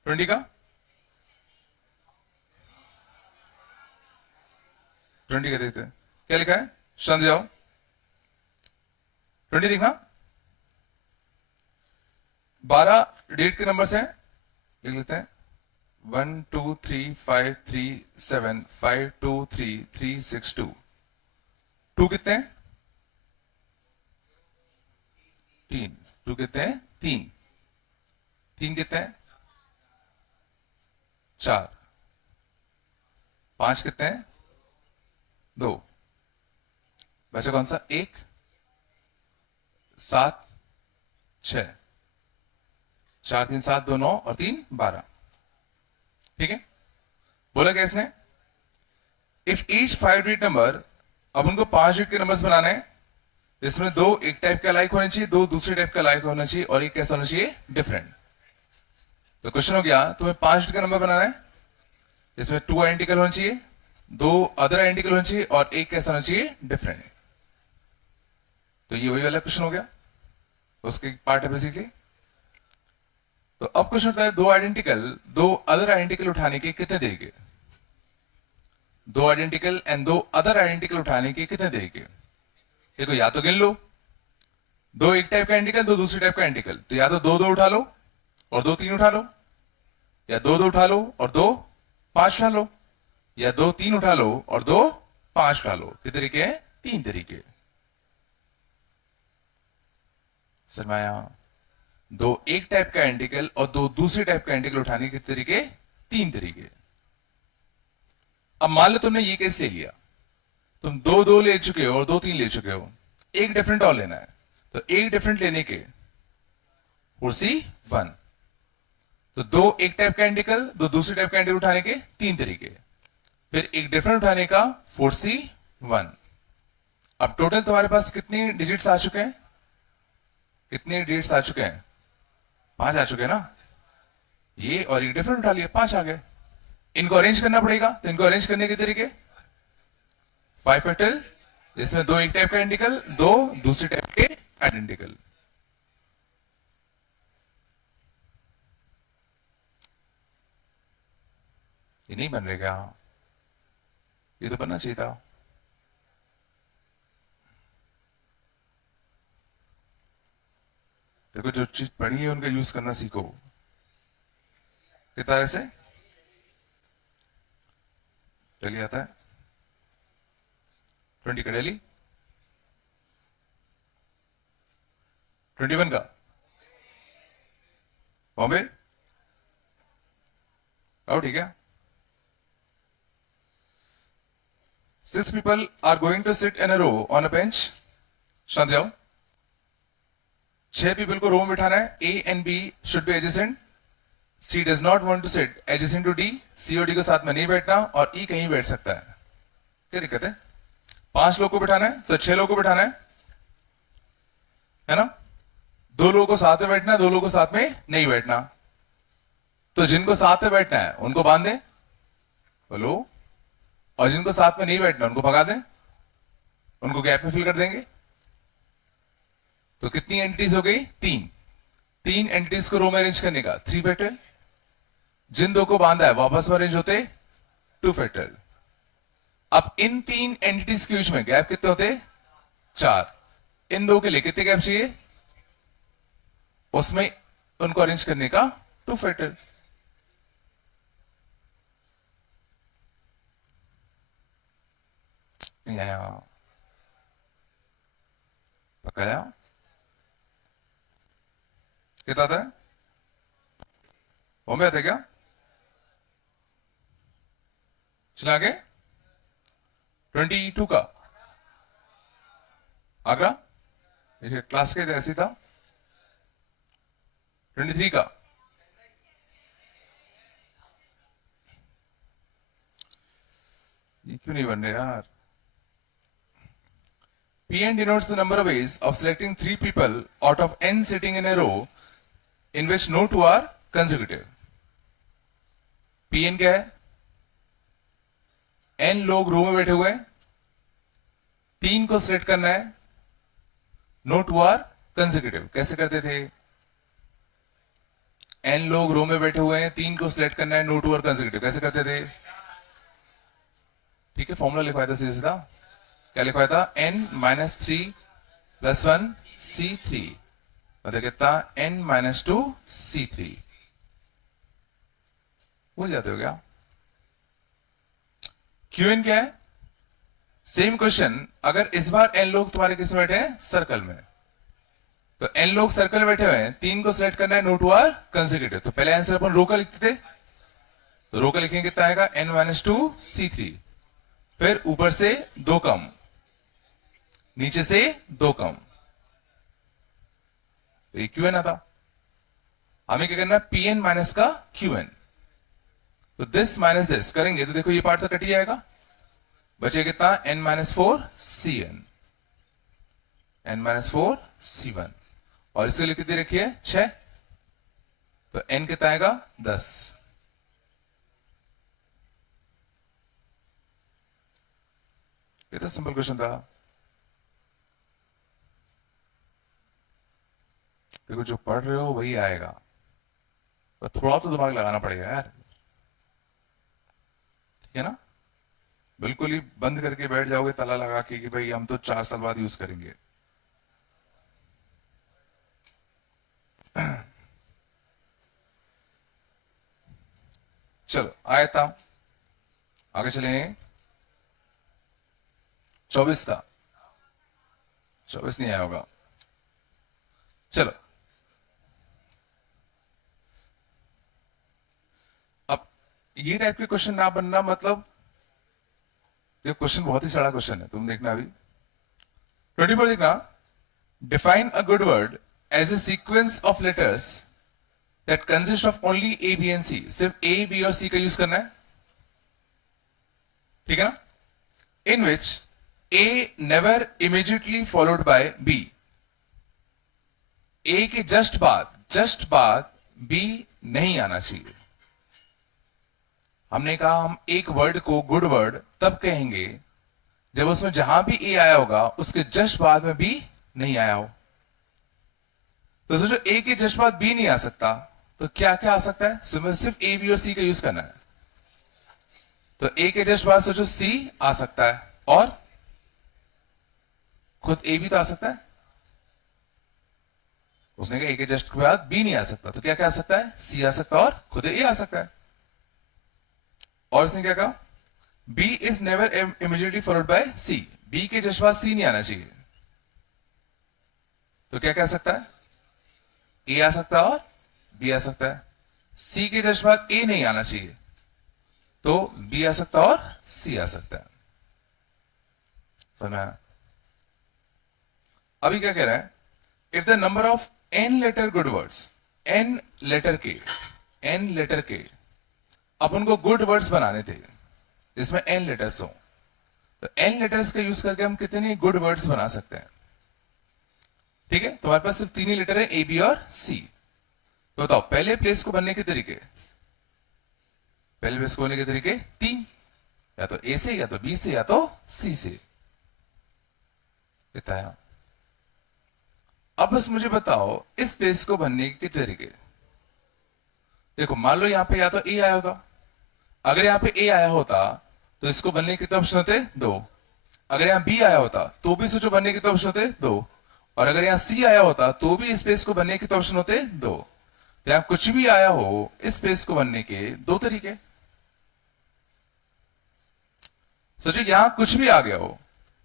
20 का 20 का देखते हैं क्या लिखा है, शांत जाओ। 20 देखना, 12 डेट के नंबर हैं, लिख लेते हैं 1 2 3 5 3 7 5 2 3 3 6 2। 2 कितने हैं 3, 2 कितने हैं 3, 3 कितने हैं 4, 5 कितने हैं 2, बचा कौन सा 1, 7 6, 4 3 7 2 9 और 3 12। ठीक है, बोला क्या इसने, इफ ईच 5 डिजिट नंबर, अब उनको 5 डिजिट के नंबर्स बनाने हैं, इसमें 2 एक टाइप का लाइक होने चाहिए, 2 दूसरे टाइप का लाइक होना चाहिए और एक कैसा होना चाहिए डिफरेंट। तो क्वेश्चन हो गया तुम्हें 5 डिजिट का नंबर बनाना है, इसमें 2 आइडेंटिकल होने चाहिए, दो अदर आइडेंटिकल होना चाहिए और एक कैसा होना चाहिए, डिफरेंट। तो ये वही वाला क्वेश्चन हो गया, उसके पार्ट है बेसिकली। तो अब क्वेश्चन होता है दो अदर आइडेंटिकल उठाने के कितने तरीके, दो आइडेंटिकल एंड दो अदर आइडेंटिकल उठाने के कितने तरीके। देखो या तो गिन लो, दो एक टाइप का आइडेंटिकल, दो दूसरे टाइप का आइडेंटिकल, तो या तो दो दो उठा लो और दो तीन उठा लो, या दो दो उठा लो और दो पांच उठा लो, या दो तीन उठा लो और दो पांच उठा लो। कितने तरीके हैं, तीन तरीके। सरमाया दो एक टाइप का आइडेंटिकल और दो दूसरे टाइप का आइडेंटिकल उठाने के तरीके, तीन तरीके। अब मान लो तुमने ये केस ले लिया, तुम दो दो ले चुके हो और दो तीन ले चुके हो, एक डिफरेंट और लेना है, तो एक डिफरेंट लेने के फोर्सी वन। तो दो एक टाइप का आइडेंटिकल, दो दूसरे टाइप का आइडेंटिकल उठाने के तीन तरीके, फिर एक डिफरेंट उठाने का फोर्सी वन। अब टोटल तुम्हारे पास कितने डिजिट्स आ चुके हैं, कितने डिजिट्स आ चुके हैं, पांच आ चुके हैं ना। ये और एक डिफरेंट उठा लिया, पांच आ गए। इनको अरेंज करना पड़ेगा, तो इनको अरेंज करने के तरीके फाइव फैक्टोरियल, इसमें दो एक टाइप का आइडेंटिकल, दो दूसरे टाइप के आइडेंटिकल। ये नहीं बन रहेगा, ये तो बनना चाहिए था। देखो जो चीज पढ़ी है उनका यूज करना सीखो। किस तरह से डेली आता है, 20 का डेली, 21 का बॉम्बे। आओ ठीक है। 6 people are going to sit in a row on a bench। शांत जाओ। 6 people को रो में बिठाना है। A and B should be adjacent। C does not want to sit adjacent to D। C और D को साथ में नहीं बैठना और E कहीं बैठ सकता है। क्या दिक्कत है? 5 लोग को बिठाना है, तो 6 लोग को बिठाना है ना। 2 लोगों को साथ में बैठना है, 2 लोगों को साथ में नहीं बैठना। तो जिनको साथ में बैठना है उनको बांध दे, बोलो, और जिनको साथ में नहीं बैठना उनको भगा दें, उनको गैप में फिल कर देंगे। तो कितनी एंटिटीज हो गई? तीन एंटिटीज को रो में अरेंज करने का 3 फैक्टोरियल। जिन दो को बांधा है वापस में अरेंज होते 2 फैक्टोरियल। अब इन 3 एंटिटीज के बीच में गैप कितने होते? 4। इन दो के लिए कितने गैप चाहिए? उसमें उनको अरेंज करने का 2 फैक्टोरियल। पकाया कितना था? बॉम्बे आते क्या? चला आगे 22 का आगरा, क्लास के ऐसी था। 23 का ये क्यों नहीं बन रहे यार? Pn denotes the number of ways of selecting 3 people out of n sitting in a row in which no two are consecutive। Pn क्या है? n लोग रो में बैठे हुए हैं, 3 को सिलेक्ट करना है, no two are consecutive। कैसे करते थे? n लोग रो में बैठे हुए हैं, 3 को सिलेक्ट करना है, no two are consecutive। कैसे करते थे? ठीक है, फॉर्मूला लिखवाया था सीधा सीधा। क्या लिखवाया था? n-3 + 1 C3 मतलब कितना? n-2 C3। भूल जाते हो क्या? Qn क्या है? सेम क्वेश्चन, अगर इस बार n लोग तुम्हारे किस में बैठे हैं? सर्कल में। तो n लोग सर्कल में बैठे हुए हैं, 3 को सिलेक्ट करना है, नो टू आर कंसेक्यूटिव। तो पहले आंसर अपन रो का लिखते थे, तो रो का लिखेंगे कितना आएगा? n-2 C3। फिर ऊपर से 2 कम, नीचे से 2 कम, तो ये Qn आता। हमें क्या करना है? Pn माइनस का Qn। तो दिस माइनस दिस करेंगे तो देखो ये पार्ट तो कट ही जाएगा, बचे कितना? n-4 Cn, n-4 C1। और इसके लिए कितनी रखी है? 6। तो n कितना आएगा? 10। ये तो सिंपल क्वेश्चन था। देखो जो पढ़ रहे हो वही आएगा, पर थोड़ा तो दिमाग लगाना पड़ेगा यार, ठीक है ना। बिल्कुल ही बंद करके बैठ जाओगे ताला लगा के कि भाई हम तो 4 साल बाद यूज करेंगे। चलो आया था, आगे चले। 24 का, 24 नहीं आया होगा। चलो अब ये टाइप के क्वेश्चन ना बनना, मतलब ये क्वेश्चन बहुत ही सड़ा क्वेश्चन है, तुम देखना अभी। 24 देखना। Define a good word as a sequence of letters that consist of only A B and C. सिर्फ ए बी और सी का यूज करना है, ठीक है ना। In which A never immediately followed by B. A के जस्ट बाद बी नहीं आना चाहिए। हमने कहा हम एक वर्ड को गुड वर्ड तब कहेंगे जब उसमें जहां भी ए आया होगा उसके जस्ट बाद में बी नहीं आया हो। तो सोचो ए के जस्ट बाद बी नहीं आ सकता, तो क्या क्या आ सकता है। सिर्फ ए बी और सी का यूज करना है। तो ए के जस्ट बाद सोचो सी आ सकता है, और खुद ए भी तो आ सकता है। उसने कहा ए के जस्ट के बाद बी नहीं आ सकता, तो क्या क्या आ सकता है। सी आ सकता है और खुद ए आ सकता है। और इसने क्या कहा, B is never immediately followed by C. B के जस्ट बाद सी नहीं आना चाहिए, तो क्या कह सकता है। ए आ सकता है और बी आ सकता है। सी के जस्ट बाद ए नहीं आना चाहिए, तो बी आ सकता है और सी आ सकता है। समझा। अभी क्या कह रहा है, if the number of n letter good words, n letter के अपन को गुड वर्ड्स बनाने थे इसमें एन लेटर्स हो, तो एन लेटर्स का यूज करके हम कितने गुड वर्ड्स बना सकते हैं। ठीक है, तुम्हारे पास सिर्फ 3 ही लेटर है, ए बी और सी। तो बताओ पहले प्लेस को बनने के तरीके, पहले प्लेस को बनने के तरीके 3, या तो ए से, या तो बी से, या तो सी से। बताया। अब बस मुझे बताओ इस प्लेस को बनने के तरीके। देखो मान लो यहां पे या तो ए आया होता, अगर यहां पे ए आया होता तो इसको बनने के कितने ऑप्शन होते, 2। अगर यहां बी आया होता तो भी सोचो बनने के कितने ऑप्शन होते, 2। और अगर यहां सी आया होता तो भी इस स्पेस को बनने के कितने ऑप्शन होते, 2। तो यहां कुछ भी आया हो इस स्पेस को बनने के 2 तरीके। सोचो यहां कुछ भी आ गया हो,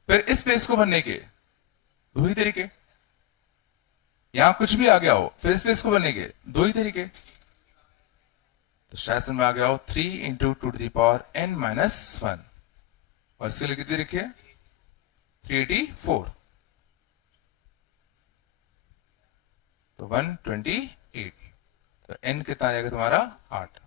फिर इस स्पेस को बनने के 2 ही तरीके। यहां कुछ भी आ गया हो फिर इस स्पेस को बनने के 2 ही तरीके। तो शायद समझ में आ गया हो। 3 इंटू 2n-1, और इसके लिए कितनी लिखिए 384, तो 128। तो n कितना आ जाएगा तुम्हारा 8।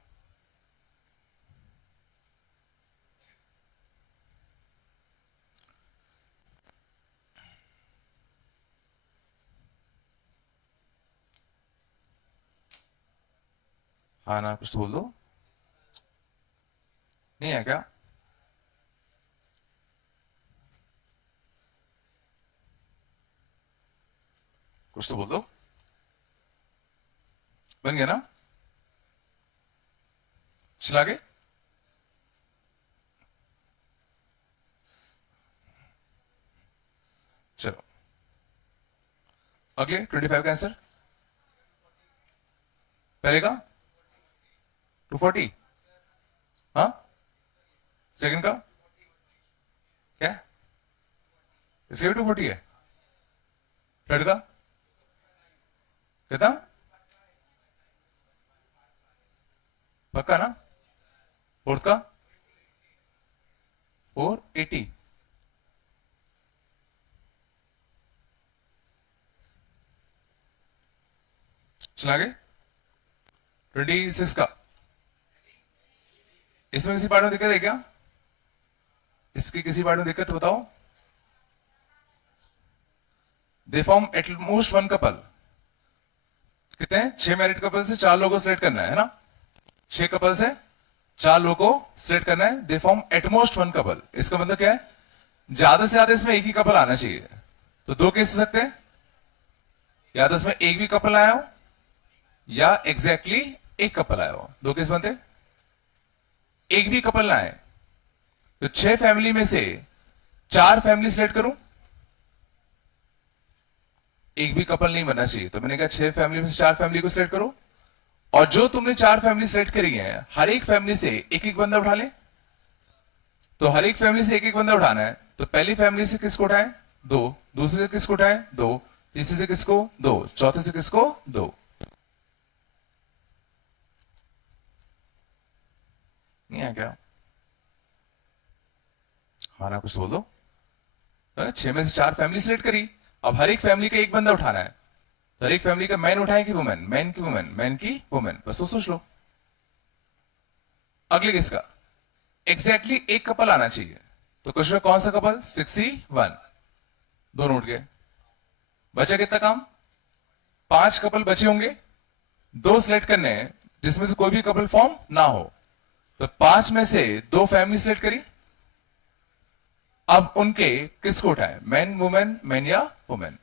हाँ ना, कुछ तो बोल दो। नहीं है क्या। कुछ तो बोल दो। बन गया ना। चला गए। चलो अगले 25 का आंसर। पहले का 240। हाँ, सेकंड का क्या, इसके भी 240 है। थर्ड का कितना, पक्का ना। फोर्थ का 480। चला गए 26 का। इसमें किसी पार्ट में दिक्कत है क्या, इसकी किसी पार्ट में दिक्कत बताओ। They form at most 1 couple. कितने हैं, 6 मैरिड कपल से 4 लोगों को सिलेक्ट करना है ना। 6 कपल से 4 लोगों को सिलेक्ट करना है। They form at most 1 couple. इसका मतलब क्या है, ज्यादा से ज्यादा इसमें एक ही कपल आना चाहिए, तो दो केस हो सकते हैं, या तो इसमें एक भी कपल आया हो या एग्जैक्टली एक कपल आया हो। दो केस बनते, एक भी कपल ना आए तो 6 फैमिली में से 4 फैमिली सिलेक्ट करूं, एक भी कपल नहीं बनना चाहिए, तो मैंने कहा 6 फैमिली में से 4 फैमिली को सिलेक्ट करो, और जो तुमने 4 फैमिली सिलेक्ट करी है हर एक फैमिली से एक एक बंदा उठा ले। तो हर एक फैमिली से एक एक बंदा उठाना है, तो पहली फैमिली से किसको उठाए? 2, दूसरे से किसको उठाए? 2, तीसरे से किसको? 2, चौथे से किसको? 2। नहीं है क्या? हाँ ना, कुछ बोल दो। 6 में से 4 फैमिली सिलेक्ट करी, अब हर एक फैमिली का एक बंदा उठाना है, तो हर एक फैमिली का मैन उठाए कि वुमेन, मैन की वुमेन, मैन की वुमेन, बस वो सोच लो। अगले किसका? एग्जैक्टली एक कपल आना चाहिए, तो क्वेश्चन कौन सा कपल? 61, दोनों उठ गए। बचा कितना काम? 5 कपल बचे होंगे, 2 सिलेक्ट करने हैं जिसमें से कोई भी कपल फॉर्म ना हो, तो 5 में से 2 फैमिली सिलेक्ट करी, अब उनके किसको उठाए? मैन वुमेन, मैन या वुमेन?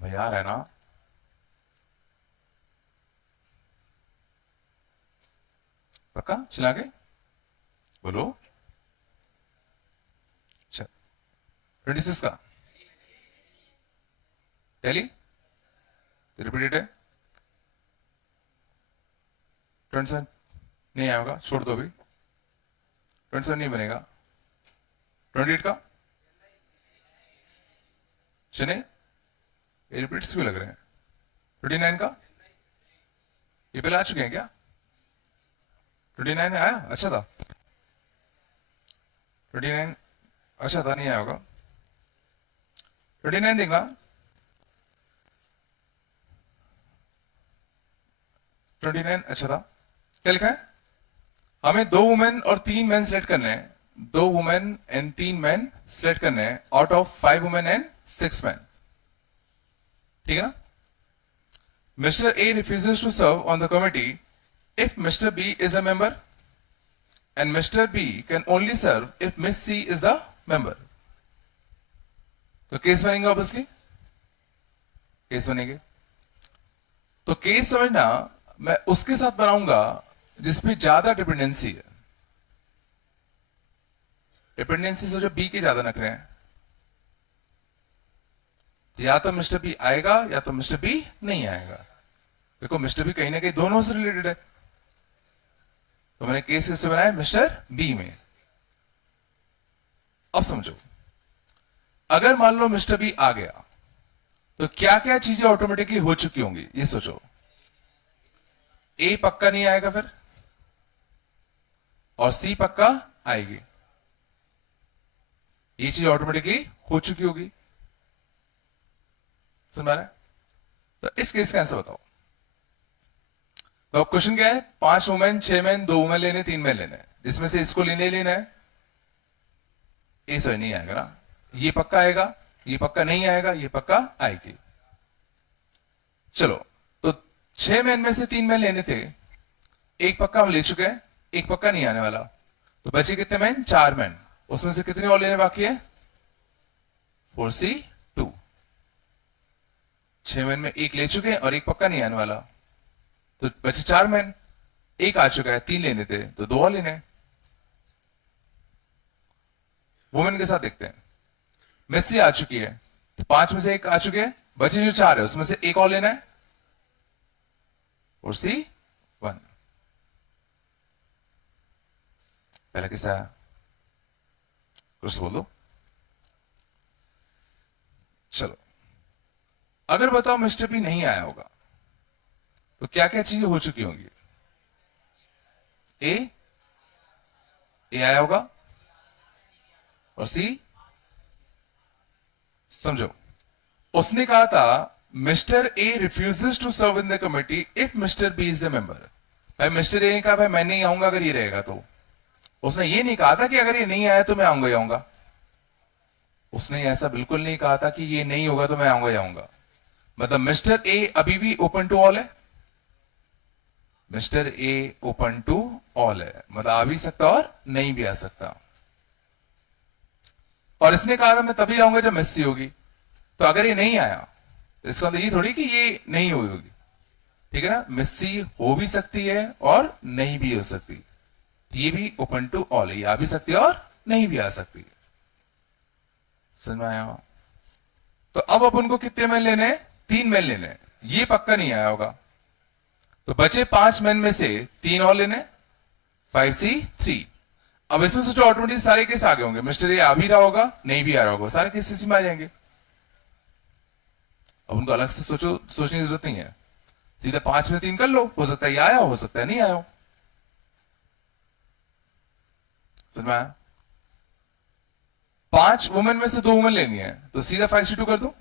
भैया आ रहा है ना? पक्का चला के बोलो। अच्छा, 26 का टैली रिपीटेड है, 27 नहीं आएगा, छोड़ दो अभी, 27 नहीं बनेगा। 28 का चने, ये रिपीट्स भी लग रहे हैं। 29 का ये पहले आ चुके हैं क्या? 29 आया, अच्छा था। 29 अच्छा था, नहीं आया होगा। 29 देखना, 29 अच्छा था। क्या लिखा है? हमें 2 वुमेन और 3 मैन सिलेक्ट करने हैं, 2 वुमेन एंड 3 मैन सिलेक्ट करने हैं out of 5 women and 6 man, ठीक है ना? Mr. A refuses to serve on the committee if Mr. B is a member, and Mr. B can only serve if Miss C is the member. तो case बनेंगे, obviously case बनेंगे। तो case समझना, मैं उसके साथ बनाऊंगा जिसपे ज्यादा डिपेंडेंसी है। डिपेंडेंसी से जो बी के ज्यादा नखरे हैं, या तो मिस्टर बी आएगा या तो मिस्टर बी नहीं आएगा। देखो मिस्टर बी कहीं ना कहीं दोनों से रिलेटेड है, तो मैंने केस किससे बनाया? मिस्टर बी में। अब समझो, अगर मान लो मिस्टर बी आ गया तो क्या क्या चीजें ऑटोमेटिकली हो चुकी होंगी, ये सोचो। ए पक्का नहीं आएगा फिर, और सी पक्का आएगी, ये चीज ऑटोमेटिकली हो चुकी होगी। समझ रहा है? तो इस केस का आंसर बताओ। तो अब क्वेश्चन क्या है? 5 वुमेन, 6 मैन, 2 वुमेन लेने, 3 मैन लेने, जिसमें से इसको लेना है। ये सही नहीं आएगा ना, ये पक्का आएगा, ये पक्का नहीं आएगा, ये पक्का आएगी। चलो, तो 6 मैन में से 3 मैन लेने थे, एक पक्का हम ले चुके हैं, एक पक्का नहीं आने वाला, तो बचे कितने मैन? 4 मैन। उसमें से कितने और लेने बाकी है? 4C2। 6 मैन में एक ले चुके हैं और एक पक्का नहीं आने वाला, तो बचे 4 मैन। एक आ चुका है, 3 लेने थे, तो 2 और लेने हैं। वुमेन के साथ देखते हैं। मिस आ चुकी है, तो 5 में से एक आ चुके हैं, बचे जो 4 है उसमें से एक और लेना है, और C1। पहला किसका? कुछ बोल दो। चलो, अगर बताओ मिस्टर बी नहीं आया होगा तो क्या क्या चीजें हो चुकी होंगी? ए आया होगा, और सी, समझो, उसने कहा था mister A refuses to serve in the committee if mister B is the member. भाई मिस्टर ए ने कहा भाई मैं नहीं आऊंगा अगर ये रहेगा, तो उसने ये नहीं कहा था कि अगर ये नहीं आया तो मैं आऊंगा ही आऊंगा। उसने ऐसा बिल्कुल नहीं कहा था कि ये नहीं होगा तो मैं आऊंगा ही आऊंगा। मतलब मिस्टर ए अभी भी ओपन टू ऑल है, mister A open to all है, मतलब आ भी सकता और नहीं भी आ सकता। और इसने कहा था मैं तभी आऊंगा जब मेस्सी होगी, तो अगर ये नहीं आया तो इसका मतलब ये थोड़ी कि ये नहीं हुई होगी, ठीक है ना। मेस्सी हो भी सकती है और नहीं भी हो सकती, तो ये भी ओपन टू ऑल है, ये आ भी सकती है और नहीं भी आ सकती। समझ में आया? तो अब अपन को कितने मैन लेने हैं? 3 मैन लेने हैं। ये पक्का नहीं आया होगा, तो बचे 5 मैन में से 3 और लेने, 5C3। अब इसमें सोचो ऑटोमेटिक सारे केस आ गए होंगे, मिस्टर ए आ भी रहा होगा नहीं भी आ रहा होगा, सारे केस इसी में आ जाएंगे। अब उनको अलग से सोचने की जरूरत नहीं है, सीधा 5 में 3 कर लो, हो सकता है ये आया हो सकता है नहीं आया हो। समझ में आया? 5 वुमेन में से 2 वुमेन लेनी है, तो सीधा 5C2 कर दो,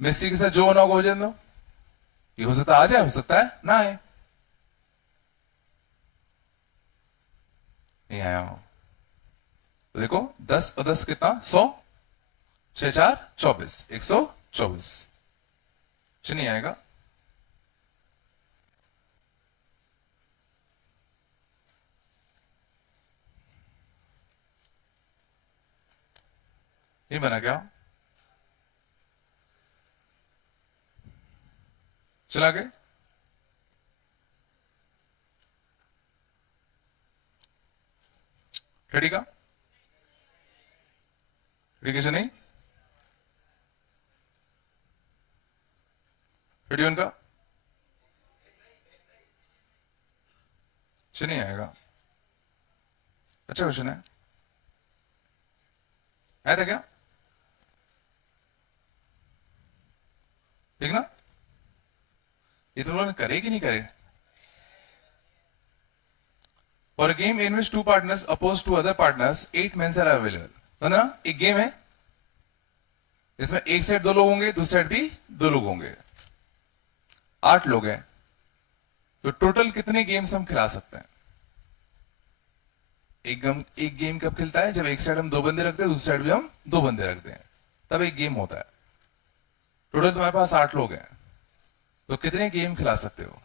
मेस्सी के साथ जो होना होगा हो जाने दो, ये हो सकता है आ जाए हो सकता है ना आए। नहीं आया हो तो देखो 10 और 10 कितना 100, 6 4 24, 124 नहीं आएगा। ये बना क्या? चला गए? रेडी का? रेडी कैसे नहीं? रेडी उनका नहीं आएगा। अच्छा क्वेश्चन है, आया था क्या? ठीक ना? ये तुम लोगों ने करे कि नहीं करे? For a game in which 2 partners oppose to other partners, 8 men are available. समझ ना? एक गेम है, इसमें एक साइड 2 लोग होंगे, दूसरी साइड भी 2 लोग होंगे, 8 लोग हैं, तो टोटल कितने गेम्स हम खिला सकते हैं? एक गेम कब खिलता है? जब एक साइड हम 2 बंदे रखते हैं, दूसरी साइड भी हम 2 बंदे रखते हैं, तब एक गेम होता है। टोटल तुम्हारे पास 8 लोग हैं, तो कितने गेम खिला सकते हो?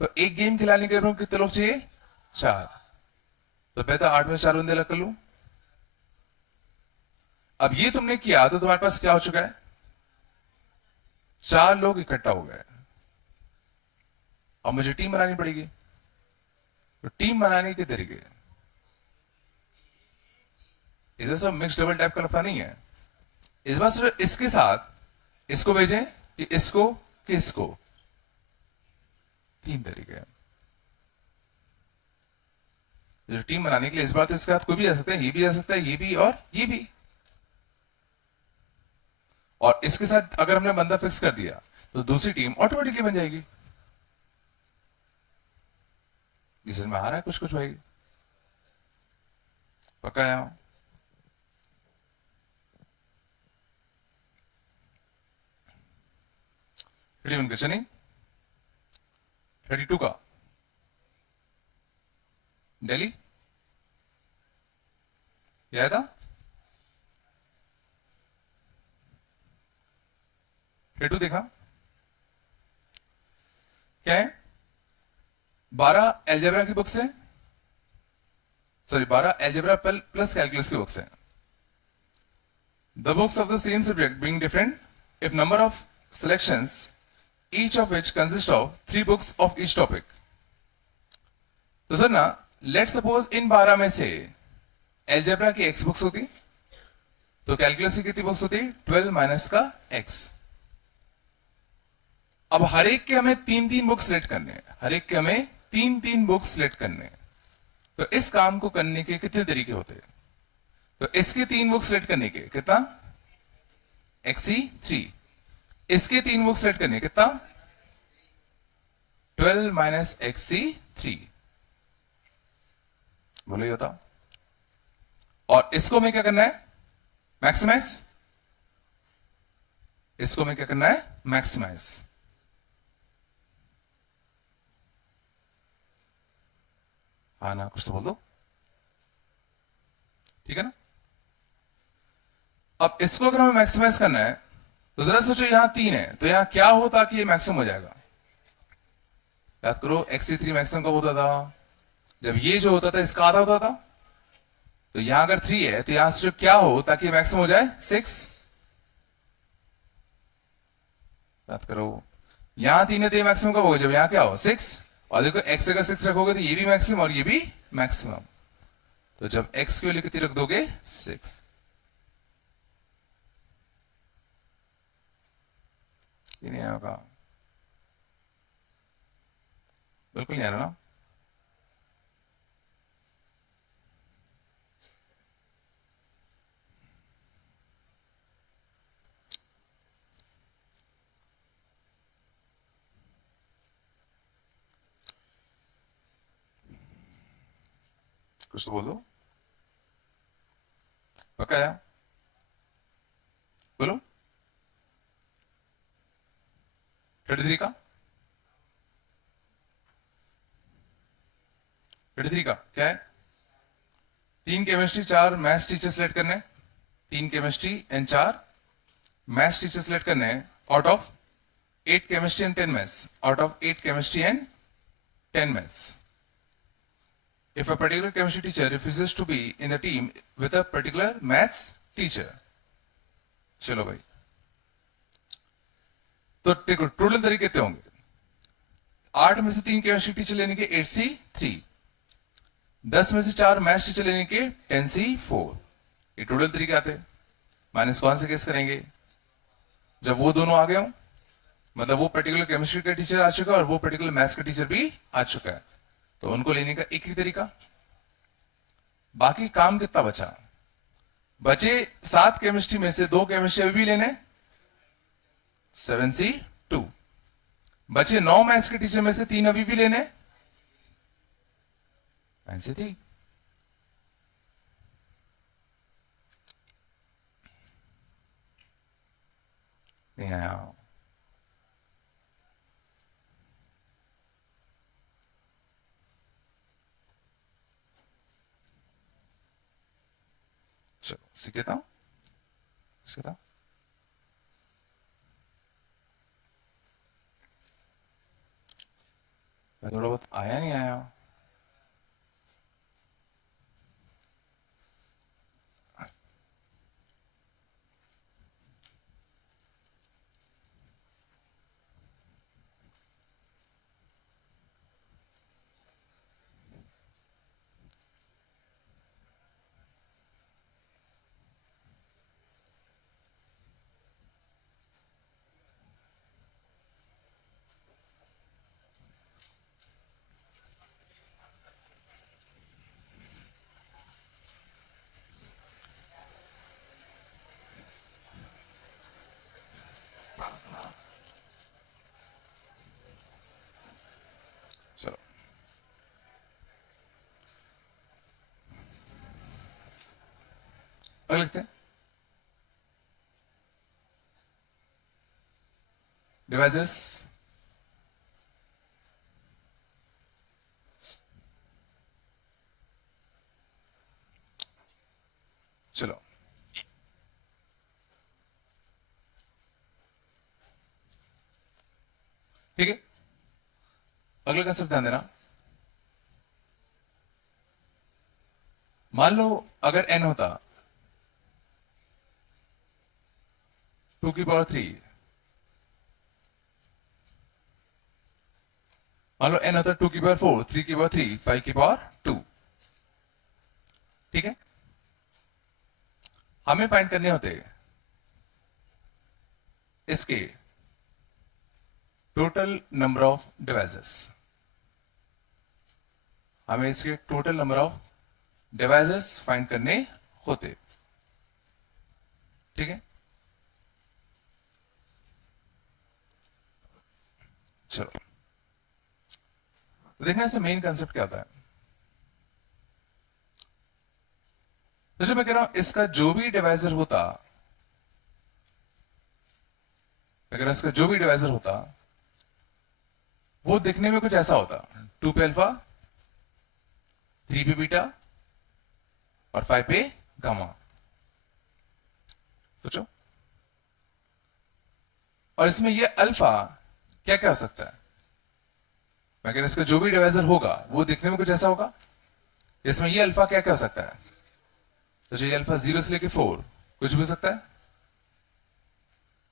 तो एक गेम खिलाने के लिए कितने लोग चाहिए? 4। तो बेहतर 8 में 4 बंदे रख लूं। अब ये तुमने किया तो तुम्हारे पास क्या हो चुका है? 4 लोग इकट्ठा हो गए। अब मुझे टीम बनानी पड़ेगी, तो टीम बनाने के तरीके इधर सब मिक्स डबल टाइप का लफड़ा नहीं है। इस बार सिर्फ इसके साथ इसको भेजें कि इसको कि इसको, 3 तरीके हैं। जो टीम बनाने के लिए इस बार तो इसके साथ कोई भी आ सकता है, ये भी आ सकता है, ये भी और ये भी। और इसके साथ अगर हमने बंदा फिक्स कर दिया तो दूसरी टीम ऑटोमेटिकली बन जाएगी। इस में आ रहा है कुछ कुछ भाई? पक्का है? रेडी उनके चलिए 32 का दिल्ली यह था 32 देखा क्या है? 12 एल्जेब्रा की बुक से, सॉरी 12 एल्जेब्रा प्लस कैलकुलस की बुक से। The books of the same subject being different if number of selections each of which consist of 3 books of each topic। तो सर ना लेट सपोज इन 12 में से algebra की x books होती, तो calculus की कितनी बुक्स होती? 12 माइनस का x। अब हर एक के हमें 3-3 बुक्स सिलेक्ट करने हैं, हर एक के हमें 3-3 बुक्स सिलेक्ट करने हैं। तो इस काम को करने के कितने तरीके होते हैं? तो इसके 3 बुक्स सिलेक्ट करने के कितना? XC3। इसके 3 बुक्स सेट करने कितना? 12 माइनस XC3। बोलो ये होता। और इसको में क्या करना है? मैक्सिमाइज। इसको में क्या करना है? मैक्सिमाइज। हाँ ना, कुछ तो बोल दो, ठीक है ना। अब इसको अगर हमें मैक्सिमाइज करना है तो जरा सोचो, यहां 3 है तो यहां क्या हो ताकि ये मैक्सिमम हो जाएगा? याद करो XC3 मैक्सिमम कब होता था, जब ये जो होता था इसका आधा होता था। तो यहां अगर 3 है तो यहां से जो क्या हो ताकि मैक्सिमम हो जाए 6। याद करो यहां 3 है तो ये मैक्सिमम कब होगा, जब यहां क्या हो 6। और देखो x अगर 6 रखोगे तो ये भी मैक्सिमम और ये भी मैक्सिमम। तो जब x की वैल्यू कितनी रख दोगे 6। ये नहीं आएगा, बिल्कुल नहीं आ रहा ना। कुछ तो बोलो, पक्का है, बोलो। 33 का 33 का क्या है, 3 केमिस्ट्री 4 मैथ्स टीचर सिलेक्ट करने, 3 chemistry and 4 maths teacher select करने out of 8 chemistry and 10 maths, out of 8 chemistry and 10 maths. If a particular chemistry teacher refuses to be in the team with a particular maths teacher, चलो भाई, तो देखो total तरीके कितने होंगे, 8 में से 3 केमिस्ट्री टीचर लेने के 8C3, 10 में से 4 मैथ्स टीचर लेने के 10C4। ये टोटल तरीके आते हैं। माइनस कौन से केस करेंगे, जब वो दोनों आ गए हो, मतलब वो पर्टिकुलर केमिस्ट्री का टीचर आ चुका है और वो पर्टिकुलर मैथ्स का टीचर भी आ चुका है, तो उनको लेने का एक ही तरीका। बाकी काम कितना बचा, बचे 7 केमिस्ट्री में से 2 केमिस्ट्री अभी भी लेने 7C2, बचे 9 मैथ्स के टीचर में से 3 अभी भी लेने 9C3। नहीं आया, चलो सीखता हूं, सीखता हूं। थोड़ा बहुत आया नहीं आया, चलो अगले लिखते हैं, डिवाइसेस चलो ठीक है। अगले कंसेप्ट ध्यान देना, मान लो अगर n होता 2⁻3, मान लो n होता 2⁻4, 3⁻3, 5⁻2, ठीक है। हमें फाइंड करने होते इसके टोटल नंबर ऑफ डिवाइसेस, हमें इसके total number of devices find करने होते, ठीक है। चलो तो देखना इससे मेन कंसेप्ट क्या होता है। तो जब मैं कह रहा हूं इसका जो भी डिवाइजर होता, अगर इसका जो भी डिवाइजर होता वो दिखने में कुछ ऐसा होता, 2 पे अल्फा, 3 पे बीटा और 5 पे गामा। सोचो, और इसमें ये अल्फा क्या क्या हो सकता है, लेकिन इसका जो भी डिवाइजर होगा वो दिखने में कुछ ऐसा होगा। इसमें ये अल्फा क्या क्या हो सकता है, तो ये अल्फा 0 से लेके 4 कुछ भी हो सकता है।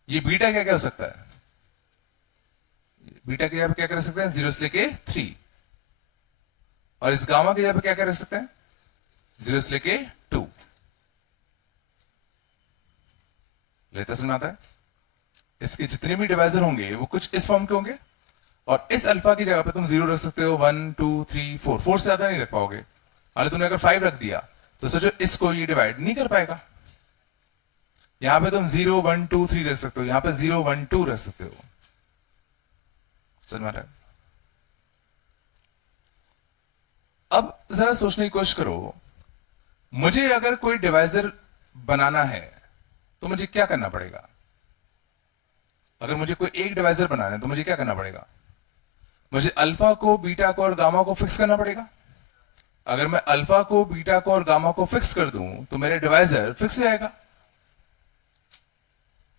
ये बीटा क्या क्या हो सकता है, बीटा के यहाँ पे क्या कर सकते हैं 0 से लेके 3, और इस गामा के यहाँ पे क्या कर सकते हैं 0 से लेके 2। लेता समझ में आता है। इसके जितने भी डिवाइजर होंगे वो कुछ इस फॉर्म के होंगे, और इस अल्फा की जगह पे तुम 0 रख सकते हो, 1 2 3 4, 4 से ज्यादा नहीं रख पाओगे। अगर तुमने अगर 5 रख दिया तो सोचो इसको ये डिवाइड नहीं कर पाएगा। यहां पे तुम 0 1 2 3 रख सकते हो, यहां पे 0 1 2 रख सकते हो। समझ में आ रहा है। अब जरा सोचने की कोशिश करो, मुझे अगर कोई डिवाइजर बनाना है तो मुझे क्या करना पड़ेगा। अगर मुझे कोई एक डिवाइजर बनाना है तो मुझे क्या करना पड़ेगा, मुझे अल्फा को बीटा को और गामा को फिक्स करना पड़ेगा। अगर मैं अल्फा को बीटा को और गामा को फिक्स कर दूं तो मेरे डिवाइजर फिक्स हो जाएगा।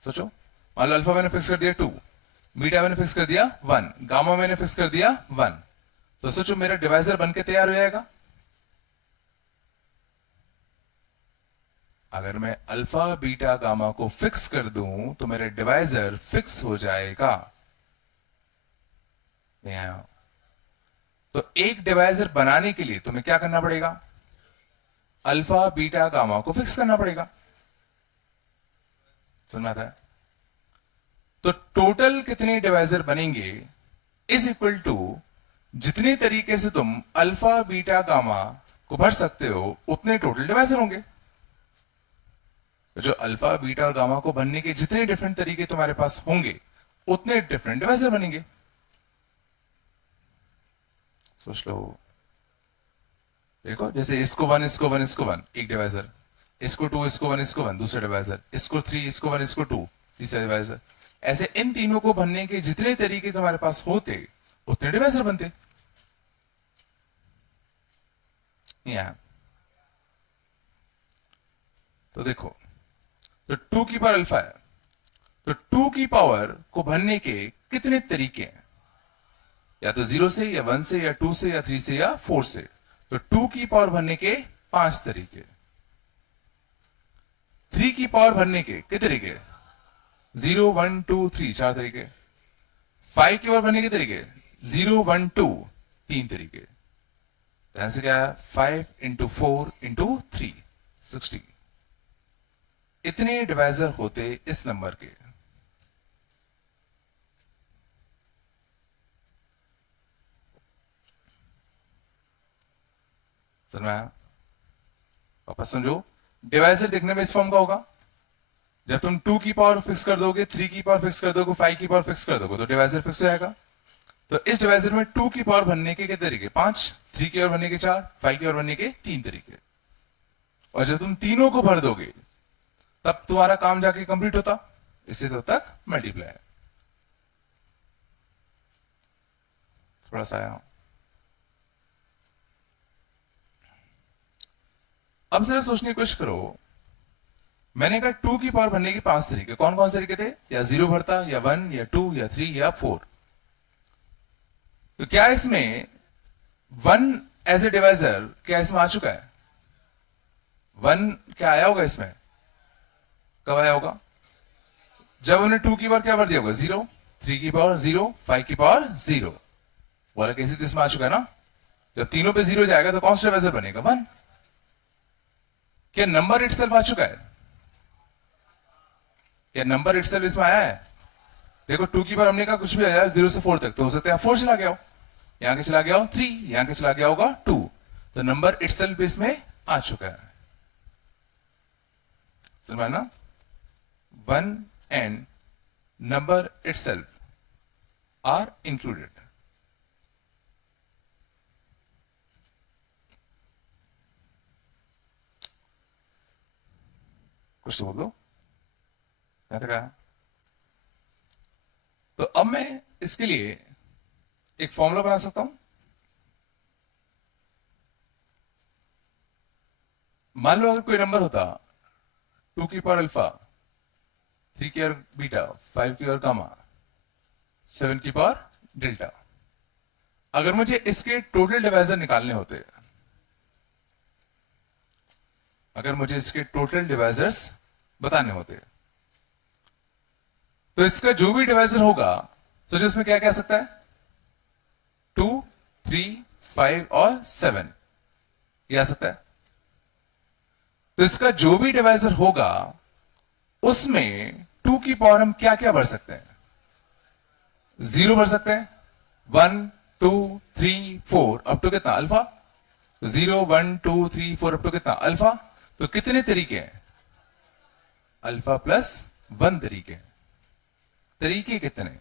सोचो, मान लो अल्फा मैंने फिक्स कर दिया 2, बीटा मैंने फिक्स कर दिया 1, गामा मैंने फिक्स कर दिया 1, तो सोचो मेरा डिवाइजर बनके तैयार हो जाएगा। अगर मैं अल्फा बीटा गामा को फिक्स कर दूं तो मेरे डिवाइजर फिक्स हो जाएगा। नहीं आया। तो एक डिवाइजर बनाने के लिए तुम्हें क्या करना पड़ेगा, अल्फा बीटा गामा को फिक्स करना पड़ेगा। समझ में आता है। तो टोटल कितने डिवाइजर बनेंगे इज इक्वल टू जितने तरीके से तुम अल्फा बीटा गामा को भर सकते हो उतने टोटल डिवाइजर होंगे। जो अल्फा बीटा और गामा को भरने के जितने डिफरेंट तरीके तुम्हारे पास होंगे उतने डिफरेंट डिवाइजर बनेंगे। सोच लो, देखो जैसे इसको 1 इसको 1 इसको 1 एक डिवाइजर, इसको 2 इसको 1 इसको 1 दूसरा डिवाइजर, इसको 3 इसको 1 इसको 2 तीसरा डिवाइजर। ऐसे इन तीनों को भरने के जितने तरीके तुम्हारे पास होते उतने डिवाइजर बनते। यहां तो देखो, तो 2 की पावर अल्फा है, तो 2 की पावर को भरने के कितने तरीके हैं, या तो 0 से या 1 से या 2 से या 3 से या 4 से। तो 2 की पावर भरने के 5 तरीके, 3 की पावर भरने के कितने तरीके 0 1 2 3 4 तरीके, 5 की पावर भरने के तरीके 0 1 2 3 तरीके। तो आंसर क्या है 5 इंटू 4 इंटू 3 60। इतने डिवाइजर होते इस नंबर के। समझ में आया। वापस समझो, डिवाइजर देखने में इस फॉर्म का होगा। जब तुम 2 की पावर फिक्स कर दोगे, 3 की पावर फिक्स कर दोगे, 5 की पावर फिक्स कर दोगे तो डिवाइजर फिक्स हो जाएगा। तो इस डिवाइजर में 2 की पावर भरने के कितने तरीके 5, 3 की पावर भरने के 4, 5 की पावर भरने के 3 तरीके। और जब तुम तीनों को भर दोगे तब तुम्हारा काम जाके कंप्लीट होता। इससे तब तक मल्टीप्लाई। थोड़ा सा आया। अब जरा सोचने की कोशिश करो, मैंने कहा 2 की पावर भरने के 5 तरीके, कौन कौन से तरीके थे, या 0 भरता या 1 या 2 या 3 या 4। तो क्या इसमें 1 एज ए डिवाइजर क्या इसमें आ चुका है, 1 क्या आया होगा इसमें, कब आया होगा, जब उन्हें 2 की पावर क्या भर दिया होगा 0, 3 की पावर 0, 5 की पावर 0। वाला कैसे तो इसमें आ चुका है ना। जब तीनों पे 0 जाएगा तो कौन सा डिवाइजर बनेगा 1। क्या नंबर इटसेल्फ आ चुका है, क्या नंबर इटसेल्फ इसमें आया है। देखो 2 की पावर हमने कहा कुछ भी आया 0 से 4 तक, तो हो सकता है 4 चला गया हो, यहां के चला गया हो 3, यहां के चला गया होगा 2, तो नंबर इटसेल्फ इसमें आ चुका है। समझ ना, 1 and number itself are included. कुछ तो बोल दो, क्या था कहा। तो अब मैं इसके लिए एक फॉर्मूला बना सकता हूं। मान लो अगर कोई नंबर होता 2 की पावर अल्फा, 3 की पावर बीटा, 5 की पावर गामा, 7 की पावर डेल्टा। अगर मुझे इसके टोटल डिवाइजर निकालने होते, अगर मुझे इसके टोटल डिवाइजर्स बताने होते, तो इसका जो भी डिवाइजर होगा तो जो इसमें क्या क्या आ सकता है, 2, 3, 5 और 7 ये आ सकता है। तो इसका जो भी डिवाइजर होगा उसमें 2 की पावर हम क्या क्या भर सकते हैं, 0 भर सकते हैं, 1, 2, 3, 4 अप टू कितना अल्फा, 0, 1, 2, 3, 4 अप टू कितना अल्फा। तो कितने तरीके हैं, अल्फा प्लस 1 तरीके हैं। तरीके कितने,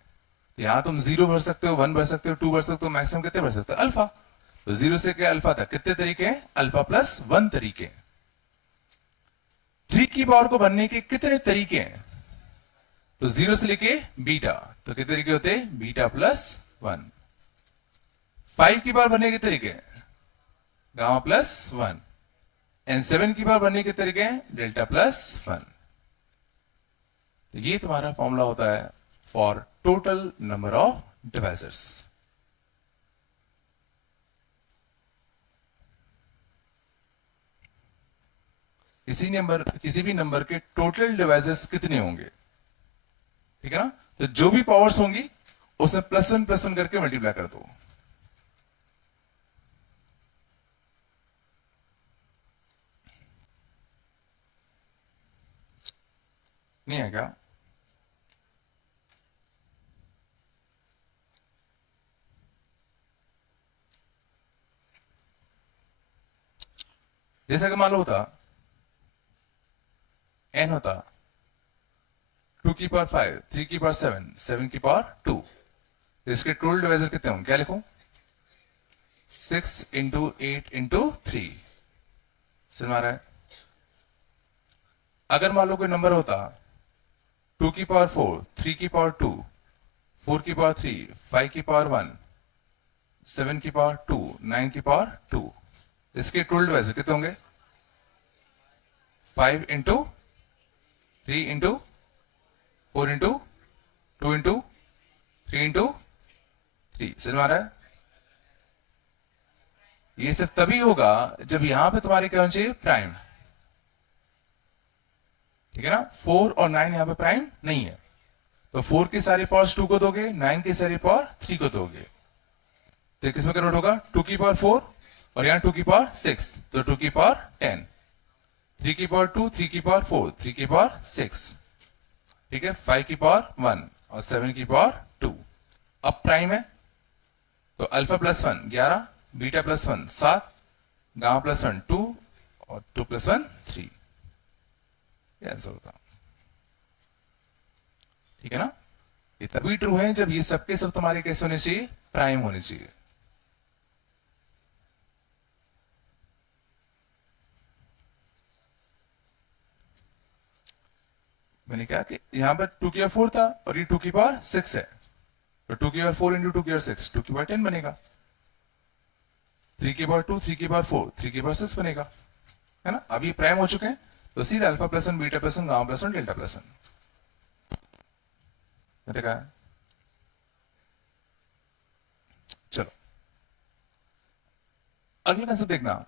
यहां तुम 0 भर सकते हो, 1 भर सकते हो, 2 भर सकते हो, मैक्सिमम कितने भर सकते हो अल्फा। तो 0 से क्या अल्फा तक कितने तरीके हैं, अल्फा प्लस 1 तरीके हैं। 3 की पावर को भरने के कितने तरीके हैं, तो 0 से लेके बीटा, तो कितने तरीके होते हैं, बीटा प्लस 1। 5 की पावर भरने के तरीके हैं, गामा प्लस 1। एंड 7 की पावर भरने के तरीके हैं, डेल्टा प्लस 1। तो ये तुम्हारा फॉर्मूला होता है for total number of divisors. किसी भी नंबर के टोटल डिवाइजर्स कितने होंगे, ठीक है ना। तो जो भी पावर्स होंगी उसमें प्लस वन करके मल्टीप्लाई कर दो। नहीं है क्या, जैसे कि मान लो होता n होता 2 की पावर 5, 3 की पावर 7, 7 की पावर 2। इसके टोटल डिवाइजर कितने होंगे, क्या लिखूं, 6 इंटू 8 इंटू 3। समझ में आ रहा है। अगर मान लो कोई नंबर होता 2 की पावर 4, 3 की पावर 2, 4 की पावर 3, 5 की पावर 1, 7 की पावर 2, 9 की पावर 2। इसके टोटल डिवाइजर कितने होंगे, 5 into 3 into 4 into 2 into 3 into 3। समझ में आ रहा है। ये सिर्फ तभी होगा जब यहां पे तुम्हारे क्या होना चाहिए, प्राइम, ठीक है ना। 4 और 9 यहां पे प्राइम नहीं है, तो 4 की सारी पावर्स 2 को दोगे, 9 की सारी पावर 3 को दोगे, तो किस में कन्वर्ट होगा, 2 की पावर 4 और यहां 2 की पावर 6, तो 2 की पावर 10, 3 की पावर 2, 3 की पावर 4, 3 की पावर 6, ठीक है, 5 की पावर 1 और 7 की पावर 2। अब प्राइम है तो alpha plus 1 11, beta plus 1 7, gamma plus 1 2 और 2 प्लस 1 3। आंसर होता, ठीक है ना। ये तभी ट्रू है जब ये सबके सब तुम्हारे कैसे होने चाहिए, प्राइम होने चाहिए। मैंने कहा कि यहां पर 2 की पावर 4 था और ये 2 की पावर 6 है, तो 2 की पावर 4 इंटू 2 की पावर 6, 2 की पावर 10 बनेगा। 3 की पावर 2, 3 की पावर 4, 3 की पावर 6 बनेगा, है ना। अभी प्राइम हो चुके हैं तो सीधा alpha plus 1, beta plus 1, gamma plus 1, delta plus 1। कहा चलो अगला कंसेप्ट देखना।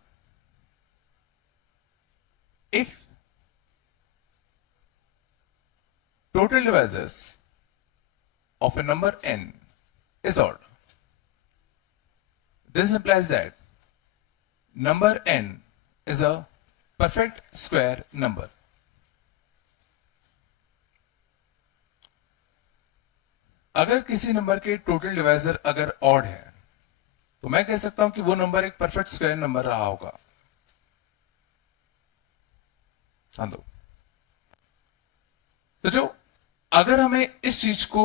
If total divisors of a number n is odd, this implies that number n is a perfect square number. अगर किसी नंबर के टोटल डिवाइजर अगर odd है तो मैं कह सकता हूं कि वो नंबर एक परफेक्ट स्क्वायर नंबर रहा होगा। हाँ तो जो अगर हमें इस चीज को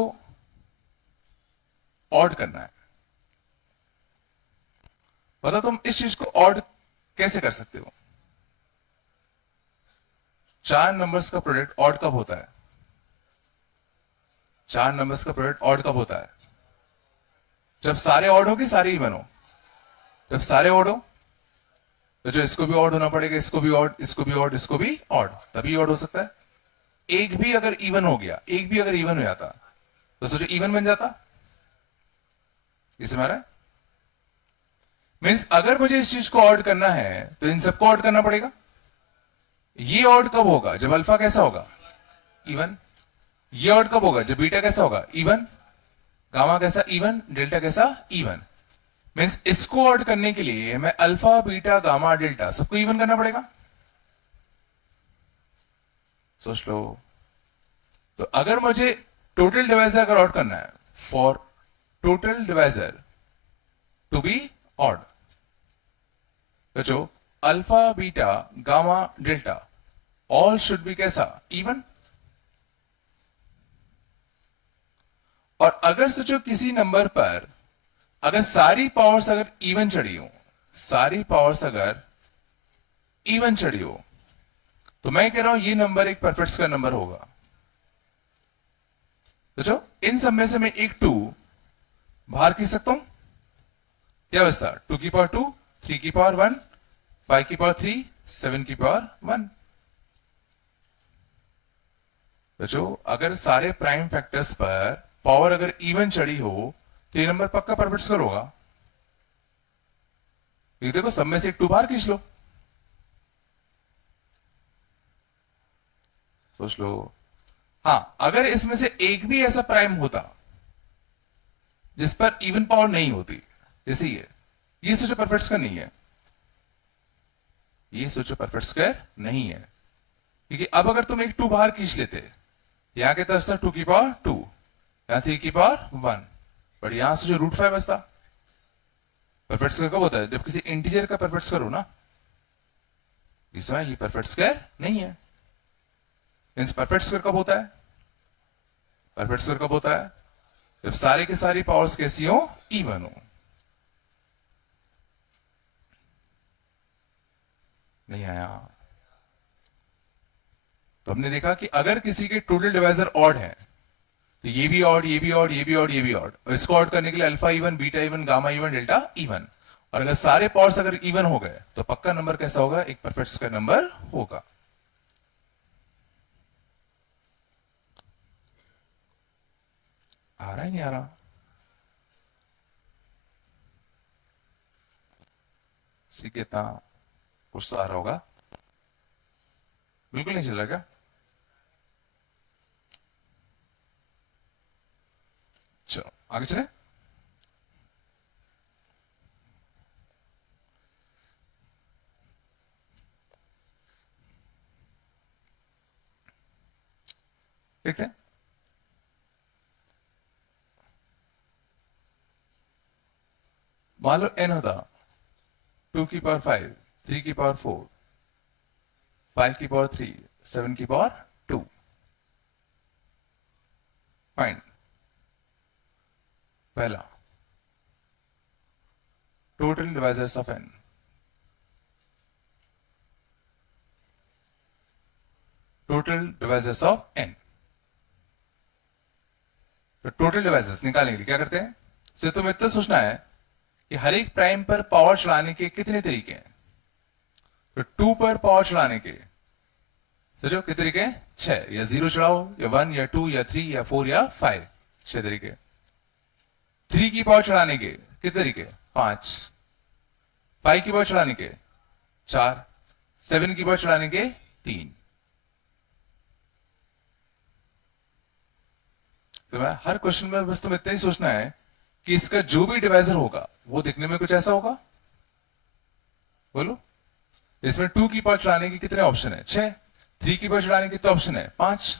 ऑड करना है, बता तुम इस चीज को ऑड कैसे कर सकते हो। 4 नंबर्स का प्रोडक्ट ऑड कब होता है, 4 नंबर्स का प्रोडक्ट ऑड कब होता है, जब सारे ऑड हो कि सारे इवन हो। जब सारे ऑड हो तो जो इसको भी ऑड होना पड़ेगा, इसको भी ऑड, इसको भी ऑड, इसको भी ऑड, तभी ऑड हो सकता है। एक भी अगर इवन हो गया, एक भी अगर इवन हो जाता तो सोचो इवन बन जाता, इसे मारा मीन्स अगर मुझे इस चीज को ऑड करना है तो इन सबको ऑड करना पड़ेगा। ये ऑड कब होगा? जब अल्फा कैसा होगा? इवन। ये ऑड कब होगा? जब बीटा कैसा होगा? इवन। गामा कैसा? इवन। डेल्टा कैसा? इवन। मीन्स इसको ऑड करने के लिए मैं अल्फा बीटा गामा डेल्टा सबको इवन करना पड़ेगा। सोच लो। तो अगर मुझे टोटल डिवाइजर अगर ऑड करना है, for total divisor to be odd, बच्चों alpha beta gamma delta all should be कैसा? इवन। और अगर सोचो किसी नंबर पर अगर सारी पावर्स अगर इवन चढ़ी हो, सारी पावर्स अगर इवन चढ़ी हो, तो मैं कह रहा हूं ये नंबर एक परफेक्ट स्क्वायर नंबर होगा। सोचो इन सब में से मैं एक 2 बाहर खींच सकता हूं। क्या अवस्था? 2 की पावर 2, 3 की पावर 1, 5 की पावर 3, 7 की पावर 1। बच्चों अगर सारे प्राइम फैक्टर्स पर पावर अगर इवन चढ़ी हो तो ये नंबर पक्का परफेक्ट स्क्वायर होगा। ये देखो सब में से एक 2 बाहर खींच लो, सोच लो। हां अगर इसमें से एक भी ऐसा प्राइम होता जिस पर इवन पावर नहीं होती, जैसे ये सोचो परफेक्ट स्क्वायर नहीं है, ये सोचो परफेक्ट स्क्वायर नहीं है। क्योंकि अब अगर तुम एक 2 बाहर खींच लेते, यहां के था 2 की पावर 2, यहां 3 की पावर 1, बट यहां से जो √5 बचता। परफेक्ट स्क्वायर कब होता है? जब किसी इंटीजर का परफेक्ट स्क्वायर हो ना। इस समय ये परफेक्ट स्क्वायर नहीं है। मींस परफेक्ट स्क्वायर कब होता है? परफेक्ट स्क्वायर कब होता है? जब सारी की सारी पावर्स कैसी हो? इवन हो। नहीं आया। तो हमने देखा कि अगर किसी के टोटल डिवाइजर ऑड है तो ये भी ऑड, ये भी ऑड, ये भी ऑड, ये भी ऑड। इसको ऑड करने के लिए alpha even, beta even, gamma even, delta even. और अगर सारे पावर्स अगर इवन हो गए तो पक्का नंबर कैसा होगा? एक परफेक्ट स्क्वायर नंबर होगा। आ रहा है नहीं आ रहा? कितना कुछ तो आ रहा होगा। बिल्कुल नहीं चल रहा क्या? चलो आगे चले। देखते हैं। मान लो n होता 2 की पावर 5, 3 की पावर 4, 5 की पावर 3, 7 की पावर 2। फाइंड पहला total divisors of n। Total divisors of n। तो टोटल डिवाइजर्स निकालने के लिए क्या करते हैं? सिर्फ तुम्हें इतना सोचना है कि हर एक प्राइम पर पावर चलाने के कितने तरीके हैं। तो 2 पर पावर चलाने के सोचो कितने तरीके हैं? 6। या 0 चलाओ, या 1, या 2, या 3, या 4, या 5। 6 तरीके। 3 की पावर चलाने के कितने तरीके? 5। 5 की पावर चलाने के 4। 7 की पावर चलाने के 3। तो मैं हर क्वेश्चन में बस तुम इतना ही सोचना है कि इसका जो भी डिवाइजर होगा वो दिखने में कुछ ऐसा होगा। बोलो इसमें 2 की पावर चलाने के कितने ऑप्शन है? 6। 3 की पावर चलाने के कितने ऑप्शन है? 5।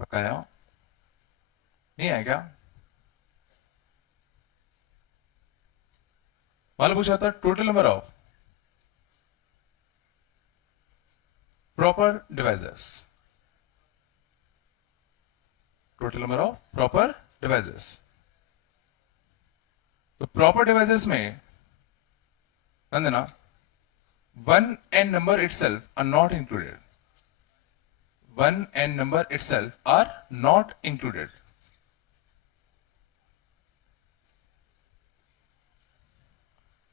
पकाया नहीं है क्या? मालूम पूछा था total number of proper divisors. Total number of proper devices. तो प्रॉपर डिवाइसेस में ध्यान देना 1 and number itself are not included. 1 and number itself are not included.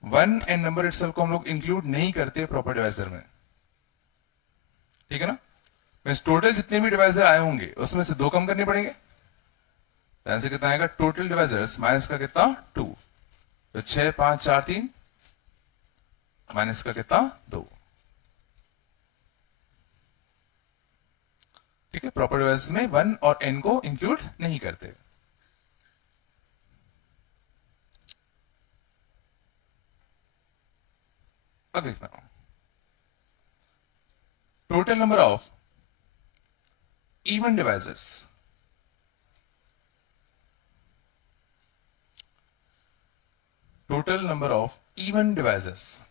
One and number itself को हम लोग इंक्लूड नहीं करते प्रॉपर डिवाइजर में, ठीक है ना। मींस टोटल जितने भी डिवाइजर आए होंगे उसमें से 2 कम करने पड़ेंगे। तो आंसर कितना आएगा, टोटल डिवाइजर्स माइनस का कितना 2, तो 6 5 4 3 माइनस का कितना 2। ठीक है, प्रॉपर डिवाइसेस में 1 और n को इंक्लूड नहीं करते। अब देखना, total number of even devices, total number of even devices.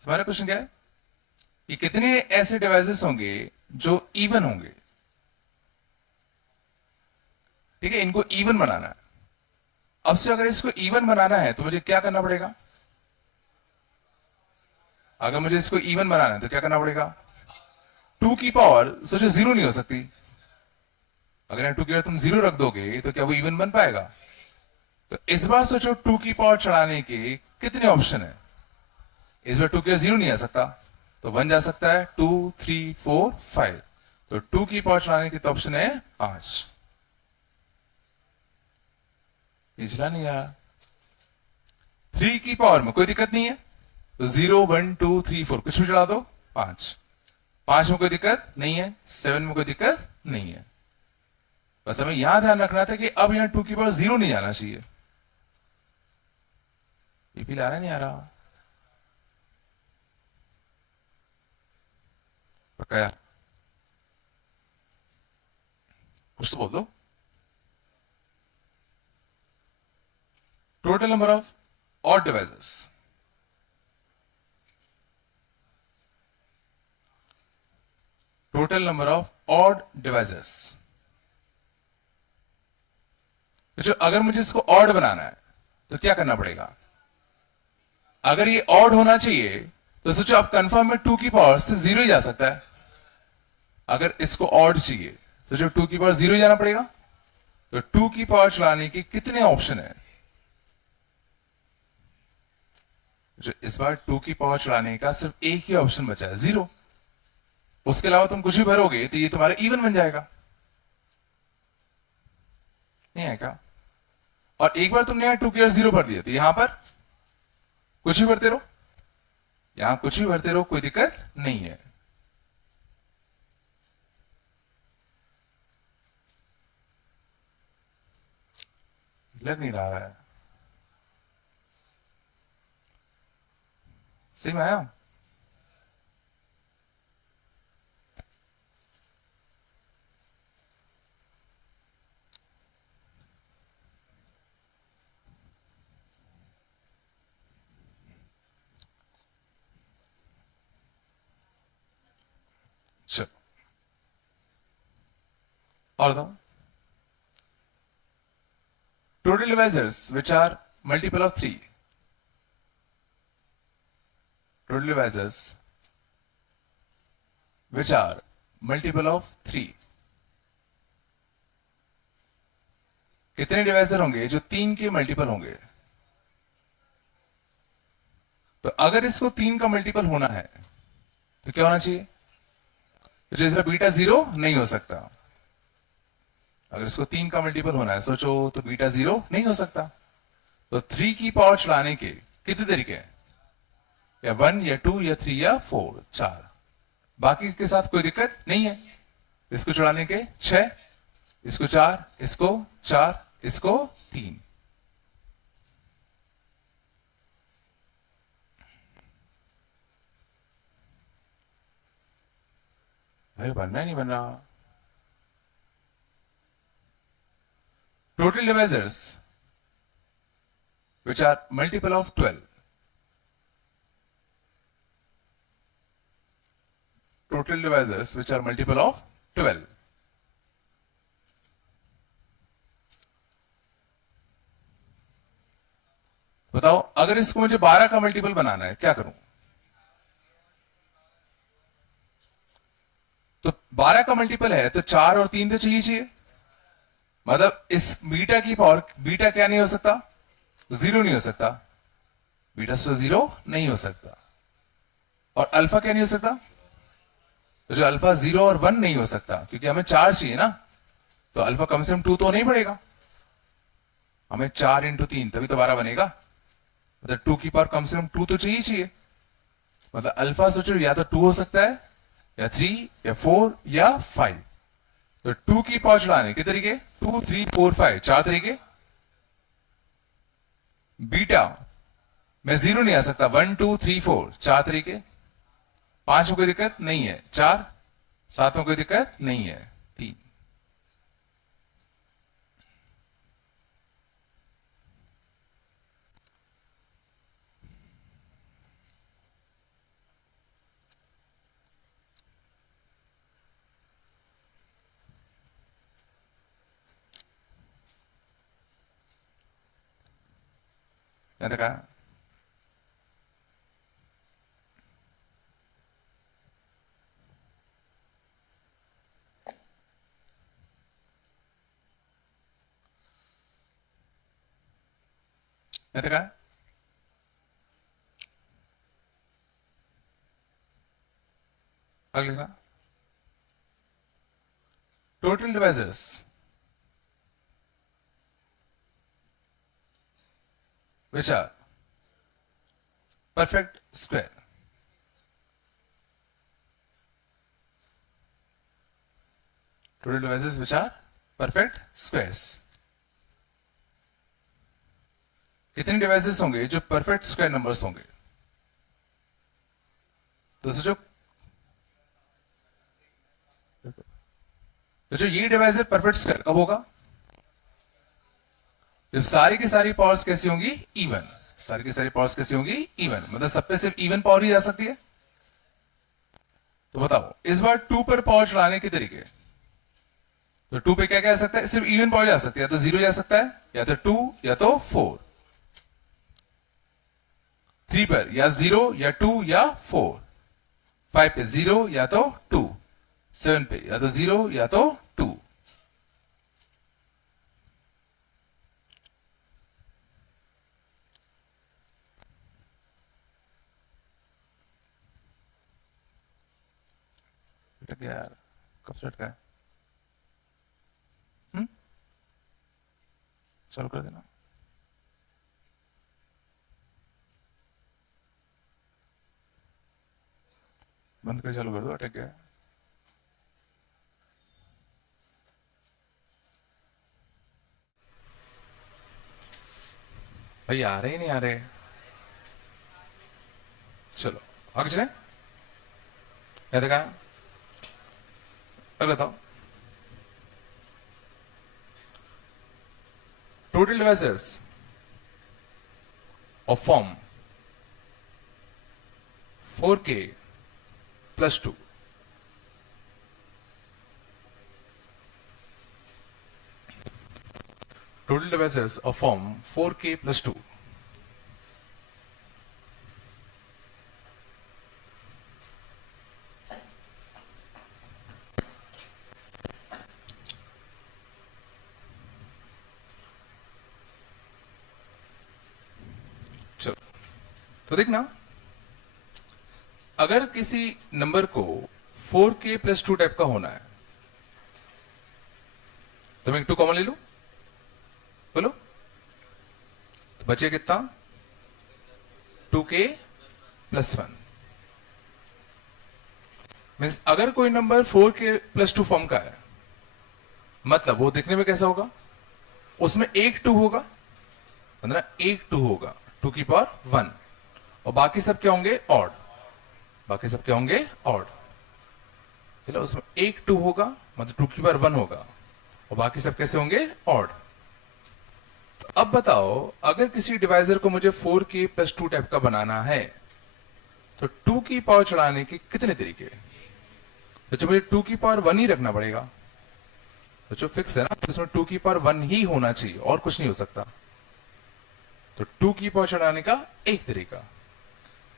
हमारा क्वेश्चन क्या है कि कितने ऐसे डिवाइसेस होंगे जो इवन होंगे। ठीक है, इनको इवन बनाना है। अब से अगर इसको इवन बनाना है तो मुझे क्या करना पड़ेगा, अगर मुझे इसको इवन बनाना है तो क्या करना पड़ेगा, 2 की पावर सोचो 0 नहीं हो सकती। अगर यहाँ 2 की पावर तुम 0 रख दोगे तो क्या वो इवन बन पाएगा। तो इस बार सोचो 2 की पावर चढ़ाने के कितने ऑप्शन है। इस बार 2 की पावर 0 नहीं आ सकता, तो 1 जा सकता है, 2 3 4 5, तो 2 की पावर चढ़ाने की तो ऑप्शन है 5। पिछला नहीं यार, 3 की पावर में कोई दिक्कत नहीं है, तो 0 1 2 3 4 कुछ भी चढ़ा दो, 5 5 में कोई दिक्कत नहीं है, 7 में कोई दिक्कत नहीं है। बस हमें यहां ध्यान रखना था कि अब यहां 2 की पावर 0 नहीं आना चाहिए। पीपी आ रहा नहीं आ रहा, पक्का यार, कुछ तो बोल दो। Total number of odd devices, total number of odd divisors. तो अगर मुझे इसको ऑड बनाना है तो क्या करना पड़ेगा, अगर ये ऑड होना चाहिए तो सोचो आप कंफर्म में 2 की पावर से 0 ही जा सकता है। अगर इसको ऑड चाहिए तो जो 2 की पावर 0 ही जाना पड़ेगा। तो 2 की पावर चलाने के कितने ऑप्शन है, जो इस बार 2 की पावर चलाने का सिर्फ एक ही ऑप्शन बचा है, 0। उसके अलावा तुम कुछ भी भरोगे तो ये तुम्हारा इवन बन जाएगा, नहीं है क्या। और एक बार तुमने यहां 2 की पावर 0 भर दिया तो यहां पर कुछ भी भरते रहो, यहां कुछ भी भरते रहो, कोई दिक्कत नहीं है। लग नहीं रहा है, सही में आया। चलो और बताओ, total divisors which are multiple of 3, total divisors which are multiple of 3, कितने डिवाइजर होंगे जो 3 के मल्टीपल होंगे। तो अगर इसको 3 का मल्टीपल होना है तो क्या होना चाहिए, तो जैसे बीटा 0 नहीं हो सकता। अगर इसको 3 का मल्टीपल होना है सोचो तो बीटा 0 नहीं हो सकता। तो 3 की पावर चलाने के कितने तरीके हैं, या 1 या 2 या 3 या 4, 4। बाकी के साथ कोई दिक्कत नहीं है। इसको चलाने के 6, इसको 4, इसको 4, इसको 3। भाई बनना नहीं बन रहा। Total divisors which are multiple of 12, total divisors which are multiple of 12। बताओ अगर इसको मुझे 12 का मल्टीपल बनाना है क्या करूं। तो 12 का मल्टीपल है तो 4 और 3 तो चाहिए। मतलब इस बीटा की पावर, बीटा क्या नहीं हो सकता, 0 नहीं हो सकता। बीटा से 0 नहीं हो सकता। और अल्फा क्या नहीं हो सकता, तो जो अल्फा 0 और 1 नहीं हो सकता, क्योंकि हमें 4 चाहिए ना। तो अल्फा कम से कम 2 तो नहीं पड़ेगा, हमें 4 इंटू 3 तभी तो 12 बनेगा, मतलब 2 की पावर कम से कम 2 तो चाहिए। मतलब अल्फा सोचो या तो 2 हो सकता है, या 3, या 4, या 5। तो 2 की पावर चढ़ाने के तरीके 2, 3, 4, 5 4 तरीके। बीटा में 0 नहीं आ सकता, 1, 2, 3, 4 4 तरीके। 5 में कोई दिक्कत नहीं है, 4। 7 में कोई दिक्कत नहीं है, 3। यहां तक आया? यहां तक आया? अगला total divisors which are perfect square. Total devices which are perfect squares. कितने डिवाइसेस होंगे जो परफेक्ट स्क्वायर नंबर्स होंगे? तो सोचो, जो ये डिवाइस है परफेक्ट स्क्वायर कब होगा? जब सारी की सारी पावर्स कैसी होंगी? इवन। सारी की सारी पावर्स कैसी होंगी? इवन। मतलब सब पे सिर्फ इवन पावर ही जा सकती है। तो बताओ इस बार 2 पर पावर चढ़ाने के तरीके। तो 2 पे क्या क्या जा सकता है? सिर्फ इवन पावर जा सकती है, या तो 0 जा सकता है, या तो 2, या तो 4। 3 पर या 0 या 2 या 4। 5 पे 0 या तो 2। 7 पे या तो 0 या तो 2। यार कब से अटका है? चालू कर देना। बंद कर, चालू कर दो, अटक गया। भाई आ रहे ही नहीं आ रहे। चलो आगे चले। क्या देखा? अगला बताओ। Total devices of form 4K plus 2. Total devices of form 4K plus 2. चलो तो देखना, अगर किसी नंबर को 4K plus 2 टाइप का होना है तो मैं 2 कॉमन ले लूं, बोलो तो बचे कितना? 2K plus 1। मीन्स अगर कोई नंबर 4K plus 2 फॉर्म का है, मतलब वो दिखने में कैसा होगा? उसमें एक 2 होगा, मतलब एक 2 होगा 2 की पावर 1, और बाकी सब क्या होंगे? ऑड। बाकी सब क्या होंगे? ऑड। चलो उसमें एक 2 होगा, मतलब 2 की पावर 1 होगा, और बाकी सब कैसे होंगे? ऑड। तो अब बताओ, अगर किसी डिवाइजर को मुझे 4K plus 2 टाइप का बनाना है तो 2 की पावर चढ़ाने के कितने तरीके? तो मुझे 2 की पावर 1 ही रखना पड़ेगा, तो जो फिक्स है ना, इसमें 2 की पावर 1 ही होना चाहिए और कुछ नहीं हो सकता। तो 2 की पावर चढ़ाने का एक तरीका।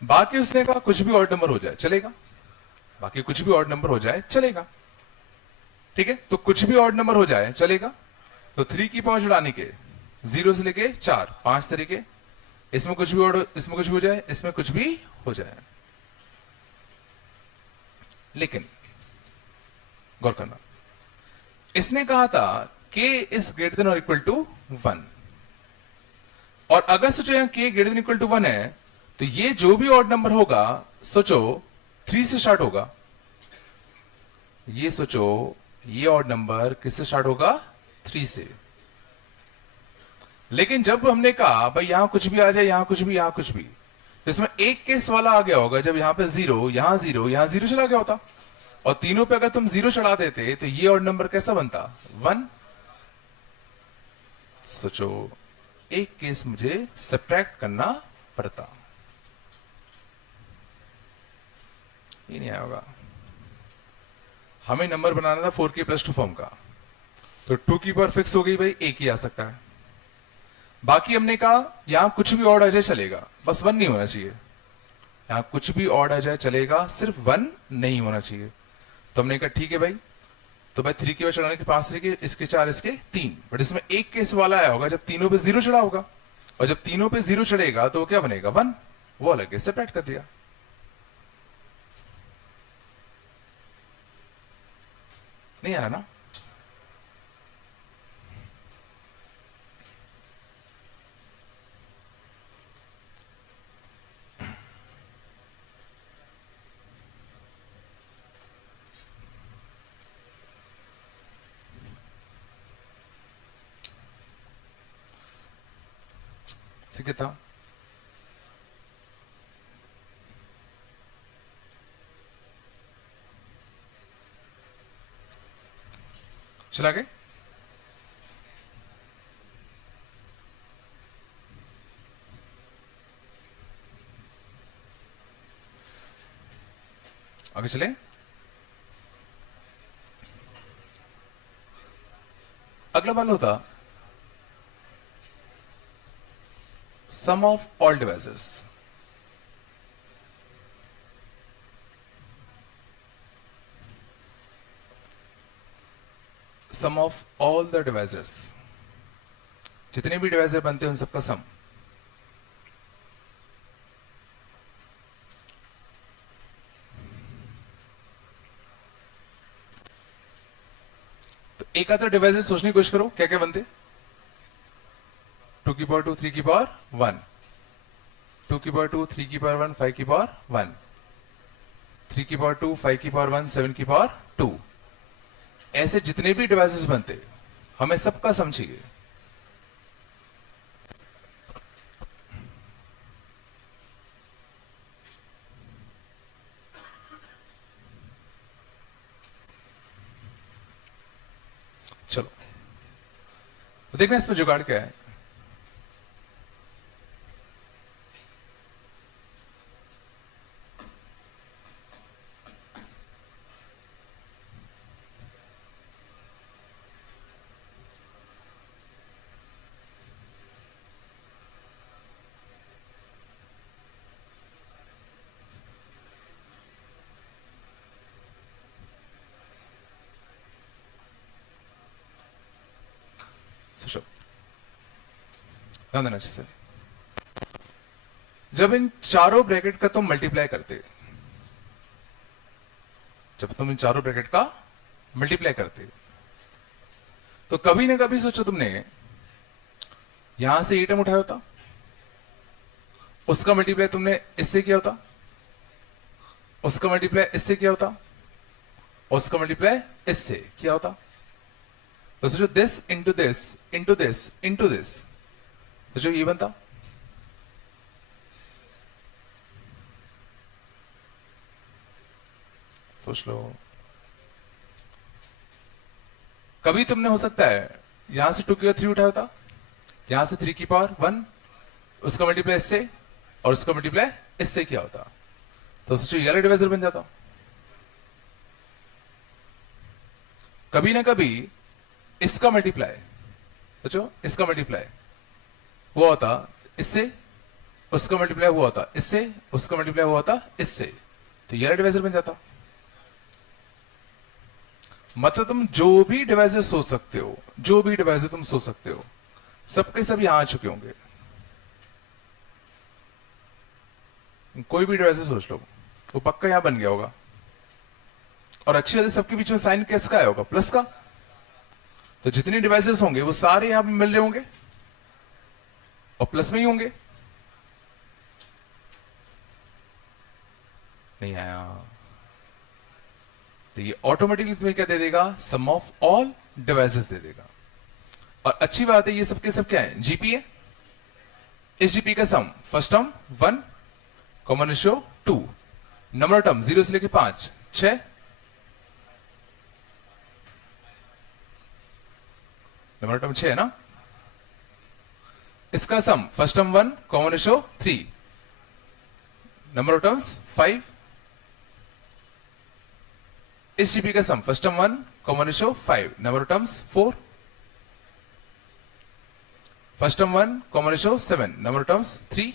बाकी उसने कहा कुछ भी ऑड नंबर हो जाए चलेगा, बाकी कुछ भी ऑड नंबर हो जाए चलेगा, ठीक है? तो कुछ भी ऑड नंबर हो जाए चलेगा। तो 3 की पावर चढ़ाने के 0 से लेके 4 5 तरीके। इसमें कुछ भी ऑड, इसमें कुछ भी हो जाए, इसमें कुछ भी हो जाए। लेकिन गौर करना, इसने कहा था k इज ग्रेटर देन और इक्वल टू 1, और अगर सोचो यहां k greater than equal to 1 है, तो ये जो भी ऑड नंबर होगा सोचो 3 से स्टार्ट होगा। ये सोचो ये ऑड नंबर किससे स्टार्ट होगा? 3 से। लेकिन जब हमने कहा भाई यहां कुछ भी आ जाए, यहां कुछ भी, यहां कुछ भी, तो इसमें एक केस वाला आ गया होगा जब यहां पे 0, यहां 0, यहां 0 चला गया होता, और तीनों पे अगर तुम 0 चढ़ा देते तो ये ऑड नंबर कैसा बनता? 1। सोचो एक केस मुझे सब्ट्रैक्ट करना पड़ता, ये नहीं आया होगा। हमें नंबर बनाना था 4k + 2 फॉर्म का, तो 2 की पावर फिक्स हो गई भाई, एक ही आ सकता है। बाकी हमने कहा यहां कुछ भी ऑड आ जाए चलेगा, बस 1 नहीं होना चाहिए। यहां कुछ भी ऑड आ जाए चलेगा, सिर्फ 1 नहीं होना चाहिए। तो हमने कहा ठीक है भाई, तो भाई 3 की पावर चढ़ाने के 5 तरीके, इसके 4, इसके 3, बट इसमें एक केस वाला आया होगा जब तीनों पे 0 चढ़ा होगा, और जब तीनों पे 0 चढ़ेगा तो क्या बनेगा? 1। वो अलग सेपरेट कर दिया। नहीं आ रहा ना? सीखे था? चला गए? आगे चले। अगला वाला होता sum of all divisors. Sum of all the divisors, जितने भी डिवाइसर बनते हैं उन सबका सम। तो एक आता डिवाइसर सोचने की कोशिश करो क्या क्या बनते। 2 की पावर 2, 3 की पावर 1, 2 की पावर 2, 3 की पावर 1, 5 की पावर 1, 3 की पावर 2, 5 की पावर 1, 7 की पावर 2। ऐसे जितने भी डिवाइसेस बनते हमें सबका सम चाहिए। चलो तो देखना इसमें जुगाड़ क्या है। सोचो, ध्यान देना चाहिए। जब इन चारों ब्रैकेट का तुम मल्टीप्लाई करते, जब तुम इन चारों ब्रैकेट का मल्टीप्लाई करते, तो कभी ना कभी सोचो तुमने यहां से एटम उठाया होता, उसका मल्टीप्लाई तुमने इससे किया होता, उसका मल्टीप्लाई इससे किया होता, उसका मल्टीप्लाई इससे किया होता। तो सोचो this into this into this into this, सोचो ये बनता। सोच लो। कभी तुमने हो सकता है यहां से 2 की पावर 3 उठाया होता, यहां से 3 की पावर 1, उसका मल्टीप्लाई इससे और उसका मल्टीप्लाई इससे किया होता, तो सोचो ये वाला डिवाइजर बन जाता। कभी ना कभी इसका मल्टीप्लाई, सोचो इसका मल्टीप्लाई हुआ होता इससे, उसका मल्टीप्लाई हुआ होता इससे, उसका मल्टीप्लाई हुआ होता इससे, तो ये वाला डिवाइजर बन जाता। मतलब तुम जो भी डिवाइजर सोच सकते हो, जो भी डिवाइजर तुम सोच सकते हो, सबके सब यहां आ चुके होंगे। कोई भी डिवाइजर सोच लो, वो पक्का यहां बन गया होगा। और अच्छी वजह सबके बीच में साइन किसका आया होगा? प्लस का। तो जितने डिवाइसेस होंगे वो सारे यहां पे मिल रहे होंगे और प्लस में ही होंगे। नहीं आया तो ये ऑटोमेटिकली तुम्हें क्या दे देगा, सम ऑफ ऑल डिवाइसेस दे देगा। और अच्छी बात है ये सबके सब क्या है, जीपी है। इस जीपी का sum first term 1 common ratio 2, number term 0 से लेके 5 6, नंबर टर्म 6 है ना। इसका sum first term 1 common ratio 3, number of terms 5। इस जीपी का sum first term 1 common ratio 5, number of terms 4, first term 1 common ratio 7, number of terms 3,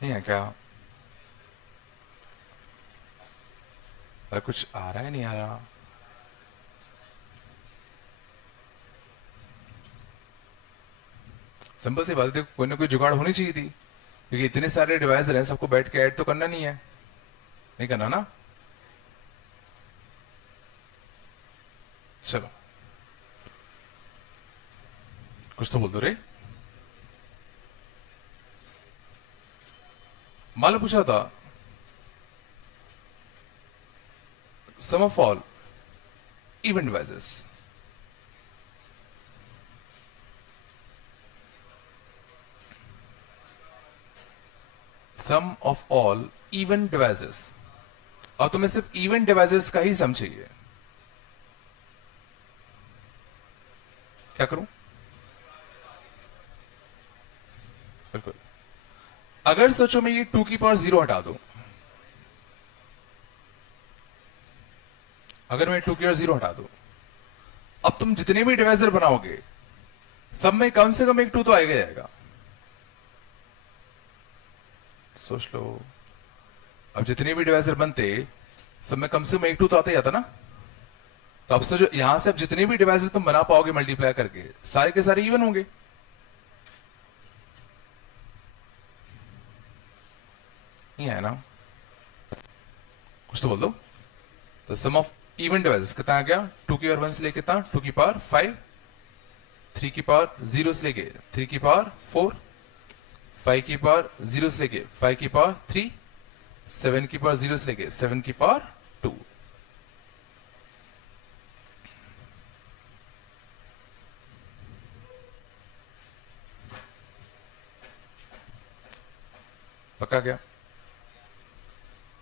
नहीं है क्या, अरे कुछ आ रहा है नहीं आ रहा। सिंपल सी बात है, कोई ना कोई जुगाड़ होनी चाहिए थी, क्योंकि इतने सारे डिवाइस हैं, सबको बैठ के ऐड तो करना नहीं है, नहीं करना ना। चलो कुछ तो बोल दो रे। मान लो पूछा था sum of all even divisors, sum of all even divisors, और तुम्हें सिर्फ इवन डिवाइसेस का ही सम चाहिए। क्या करूं, बिल्कुल। अगर सोचो मैं ये 2 की पावर 0 हटा दूं, अगर मैं 2 की पावर 0 हटा दूं, अब तुम जितने भी डिवाइजर बनाओगे सब में कम से कम एक 2 तो आएगा जाएगा। सोच लो, अब जितने भी डिवाइजर बनते सब में कम से कम एक 2 तो आता ही आता ना। तो अब सोचो यहां से अब जितने भी डिवाइसेस तुम बना पाओगे मल्टीप्लाई करके, सारे के सारे इवन होंगे। नहीं है ना, कुछ तो बोल दो। तो सम ऑफ इवन डिवाइसेस कितना आ गया, 2 की पावर 1 से लेके कितना, 2 की पावर 5, 3 की पावर 0 से लेके 3 की पावर 4, 5 की पावर 0 से लेके 5 की पावर 3, 7 की पावर 0 से लेके 7 की पावर 2। पक्का गया।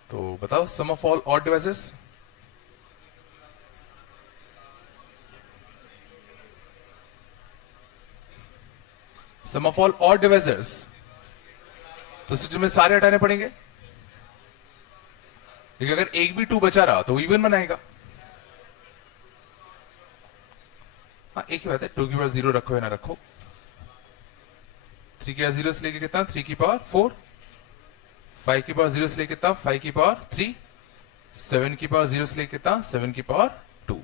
तो बताओ sum of all odd divisors, sum of all odd divisors, तो सिस्टम में सारे हटाने पड़ेंगे, क्योंकि अगर एक भी 2 बचा रहा तो इवन बनाएगा। हाँ एक ही बात है, 2 की पावर 0 रखो या ना रखो। 3 की पावर 0 से लेके कितना, 3 की पावर 4, 5 की पावर 0 से लेके कितना, 5 की पावर 3, 7 की पावर 0 से लेके कितना, 7 की पावर 2।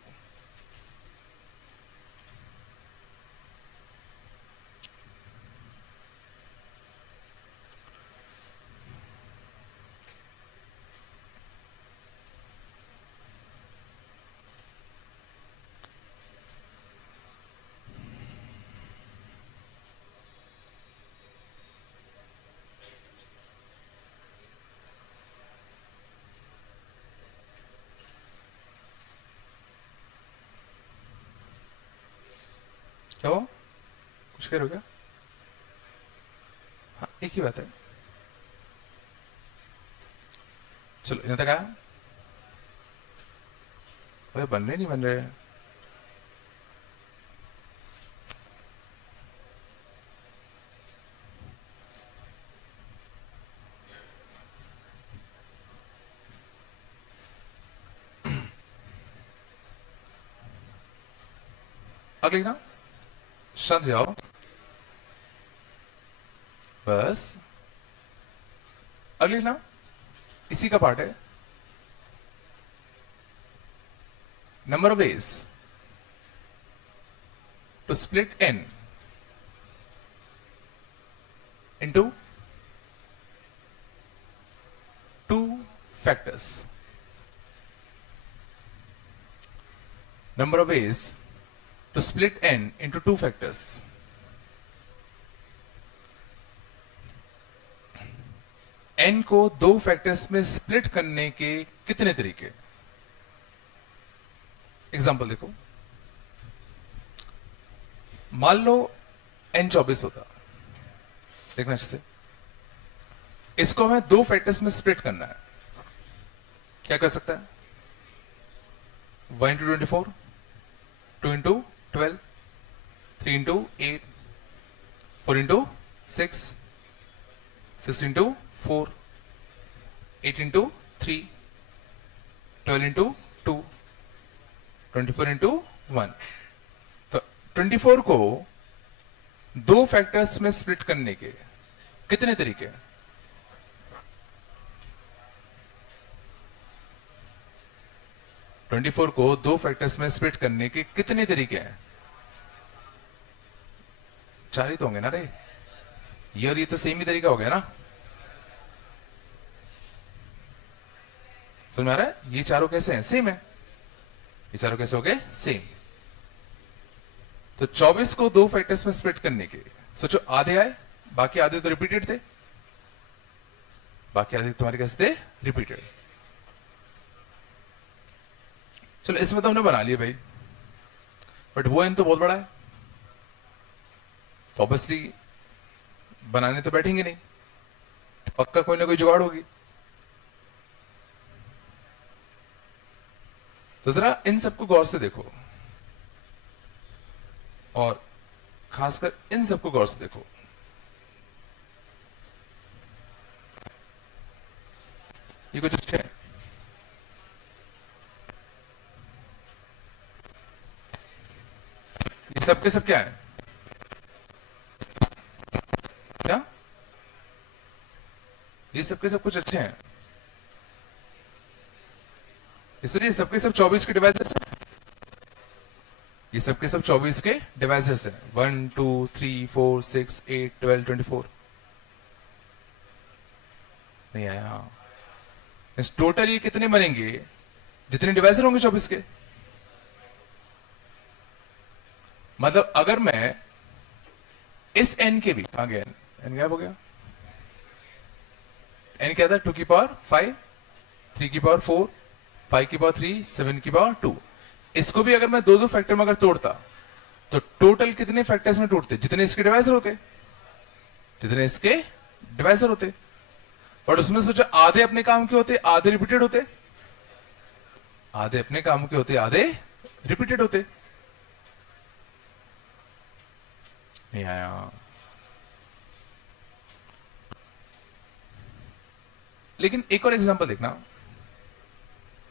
क्या हो, कुछ कह रहे हो क्या? हाँ एक ही बात है। चलो यहां तक आया, अरे बन रहे नहीं बन रहे। अगली ना, शांत जाओ बस। अगली ना इसी का पार्ट है, number of ways to split n into two factors. Number of ways to split n into two factors. n को दो फैक्टर्स में स्प्लिट करने के कितने तरीके? एग्जाम्पल देखो, मान लो n 24 होता, देखना अच्छे से, इसको हमें दो फैक्टर्स में स्प्लिट करना है. क्या कर सकता है? 1 into 24, 2 into 12, 3 into 8, 4 into 6, 6 into 4, 8 into 3, 12 into 2, 24 into 1. तो 24 को दो फैक्टर्स में स्प्लिट करने के कितने तरीके हैं? ट्वेंटी फोर को दो फैक्टर्स में स्प्लिट करने के कितने तरीके हैं? चार ही तो होंगे ना रे, ये और ये तो सेम ही तरीका हो गया ना. समझ में आ रहा है? ये चारों कैसे हैं? सेम है. ये चारों कैसे हो गए? सेम. तो 24 को दो फैक्टर्स में स्प्लिट करने के, सोचो आधे आए, बाकी आधे तो रिपीटेड थे, बाकी आधे तुम्हारे कैसे थे? रिपीटेड. चलो इसमें तो हमने बना लिया भाई, बट वो n तो बहुत बड़ा है, तो ऑब्वियसली बनाने तो बैठेंगे नहीं, पक्का कोई ना कोई जुगाड़ होगी. तो जरा इन सबको गौर से देखो, और खासकर इन सबको गौर से देखो. ये कुछ अच्छे हैं. ये सब के सब क्या है? क्या? ये सब के सब कुछ अच्छे हैं, इसलिए सबके सब 24 के डिवाइसेस हैं. ये सबके सब 24 के डिवाइसेस हैं. 1 2 3 4 6 8 12 24. नहीं आया. इस टोटल ये कितने बनेंगे जितने डिवाइसर होंगे 24 के? मतलब अगर मैं इस n के भी, कहां गया n? गायब हो गया. n क्या था? 2 की पावर 5, 3 की पावर 4, 5 की पावर 3, 7 की पावर 2. इसको भी अगर मैं दो दो फैक्टर में अगर तोड़ता, तो टोटल कितने फैक्टर्स में तोड़ते? जितने इसके डिवाइसर होते, जितने इसके डिवाइसर होते. और उसमें सोचा आधे अपने काम के होते, आधे रिपीटेड होते. आधे अपने काम के होते, आधे रिपीटेड होते. नहीं आया. लेकिन एक और एग्जांपल देखना.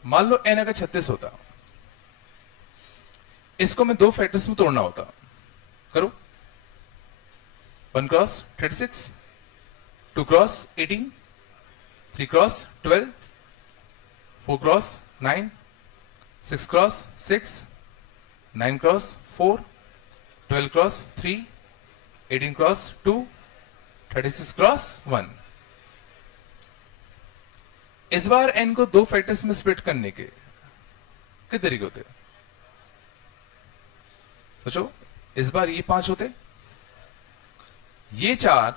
मान लो n अगर 36 होता, इसको मैं दो फैक्टर्स में तोड़ना होता. करो. 1 cross 36, 2 cross 18, 3 cross 12, 4 cross 9, 6 cross 6, 9 cross 4, 12 cross 3, 18 cross 2, 36 cross 1. इस बार n को दो फैक्टर्स में स्प्लिट करने के कितने तरीके होते? सोचो, इस बार ये 5 होते, ये 4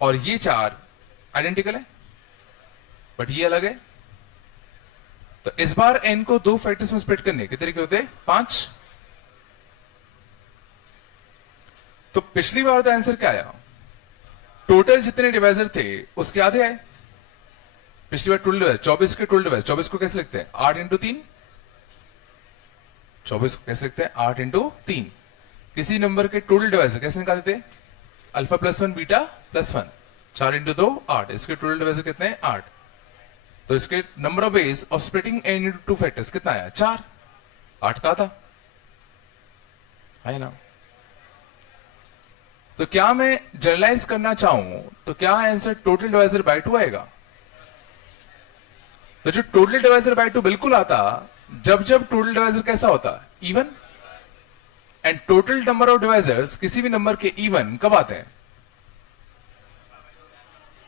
और ये 4 आइडेंटिकल है, बट ये अलग है. तो इस बार n को दो फैक्टर्स में स्प्लिट करने के तरीके होते 5. तो पिछली बार तो आंसर क्या आया? टोटल जितने डिवाइजर थे उसके आधे आए. पिछली बार टोटल डिवाइस 24 के टोटल डिवाइस. 24 को कैसे लिखते हैं? 8 इंटू 3. 24 को कैसे लिखते हैं? 8 इंटू 3. किसी नंबर के टोटल डिवाइजर कैसे निकालते थे? Alpha plus 1 beta plus 1. 4 into 2 8. इसके टोटल डिवाइजर कितने हैं? 8. तो इसके number of ways of splitting n into two factors कितना आया? 4. 8 का था, है ना? तो क्या मैं जनरलाइज करना चाहूं तो क्या आंसर टोटल डिवाइजर बाय 2 आएगा? तो जो टोटल डिवाइजर बाय 2 बिल्कुल आता जब जब टोटल डिवाइजर कैसा होता? Even. And total number of divisors किसी भी नंबर के इवन कब आते हैं?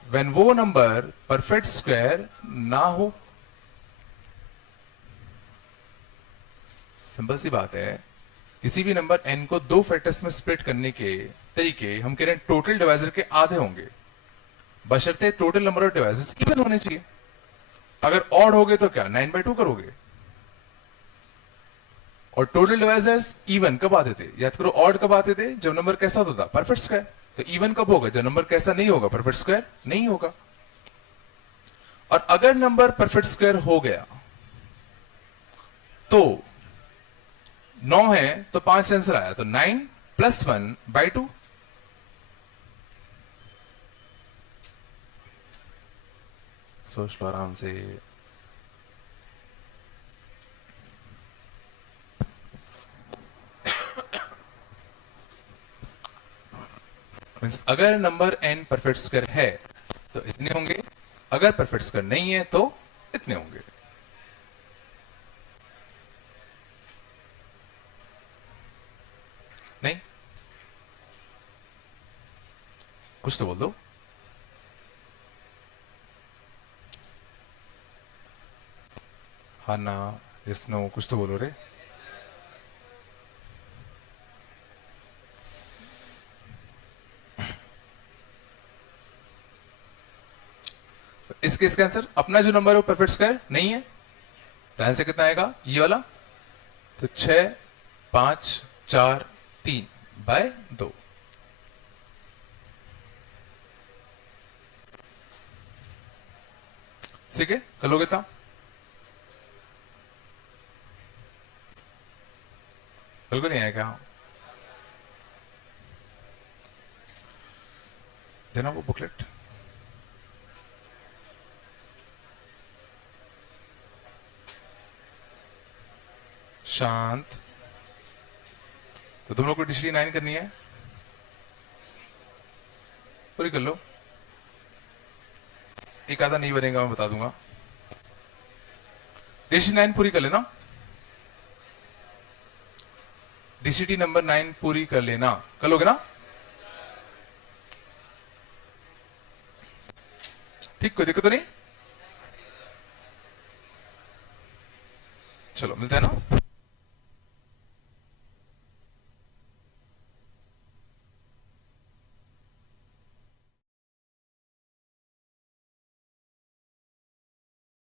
व्हेन वो नंबर परफेक्ट स्क्वायर ना हो। सिंपल सी बात है, किसी भी नंबर n को दो फैक्टर्स में स्प्लिट करने के तरीके हम कह रहे हैं टोटल डिवाइजर के आधे होंगे, बशर्ते total number of devices even होने चाहिए। अगर ऑड हो गए तो क्या 9/2 करोगे? और टोटल डिवाइजर्स इवन कब आते थे? याद करो, ऑड कब आते थे? जब नंबर कैसा होता था? Perfect square. तो इवन कब होगा? जब नंबर कैसा नहीं होगा? परफेक्ट स्क्वायर नहीं होगा। और अगर नंबर परफेक्ट स्क्वायर हो गया तो 9 है तो 5 आंसर आया, तो 9 + 1/2। सोच लो आराम से। अगर नंबर n परफेक्ट स्क्वायर है तो इतने होंगे, अगर परफेक्ट स्क्वायर नहीं है तो इतने होंगे। नहीं? कुछ तो बोल दो। हाँ ना, यस नो, कुछ तो बोलो रे। इस केस का आंसर अपना जो नंबर है वो परफेक्ट स्क्वायर नहीं है, तो आंसर कितना आएगा? ये वाला। तो 6, 5, 4, 3/2। ठीक है, करोगे था? बिल्कुल नहीं आया क्या? देना वो बुकलेट। शांत। तो तुम लोग को डिसीजन 9 करनी है, पूरी कर लो। एक आधा नहीं बनेगा, मैं बता दूंगा। डिसीजन 9 पूरी कर लेना, डीसीटी नंबर 9 पूरी कर लेना। कर लोगे ना? ठीक, कोई दिक्कत तो नहीं? चलो मिलते हैं ना।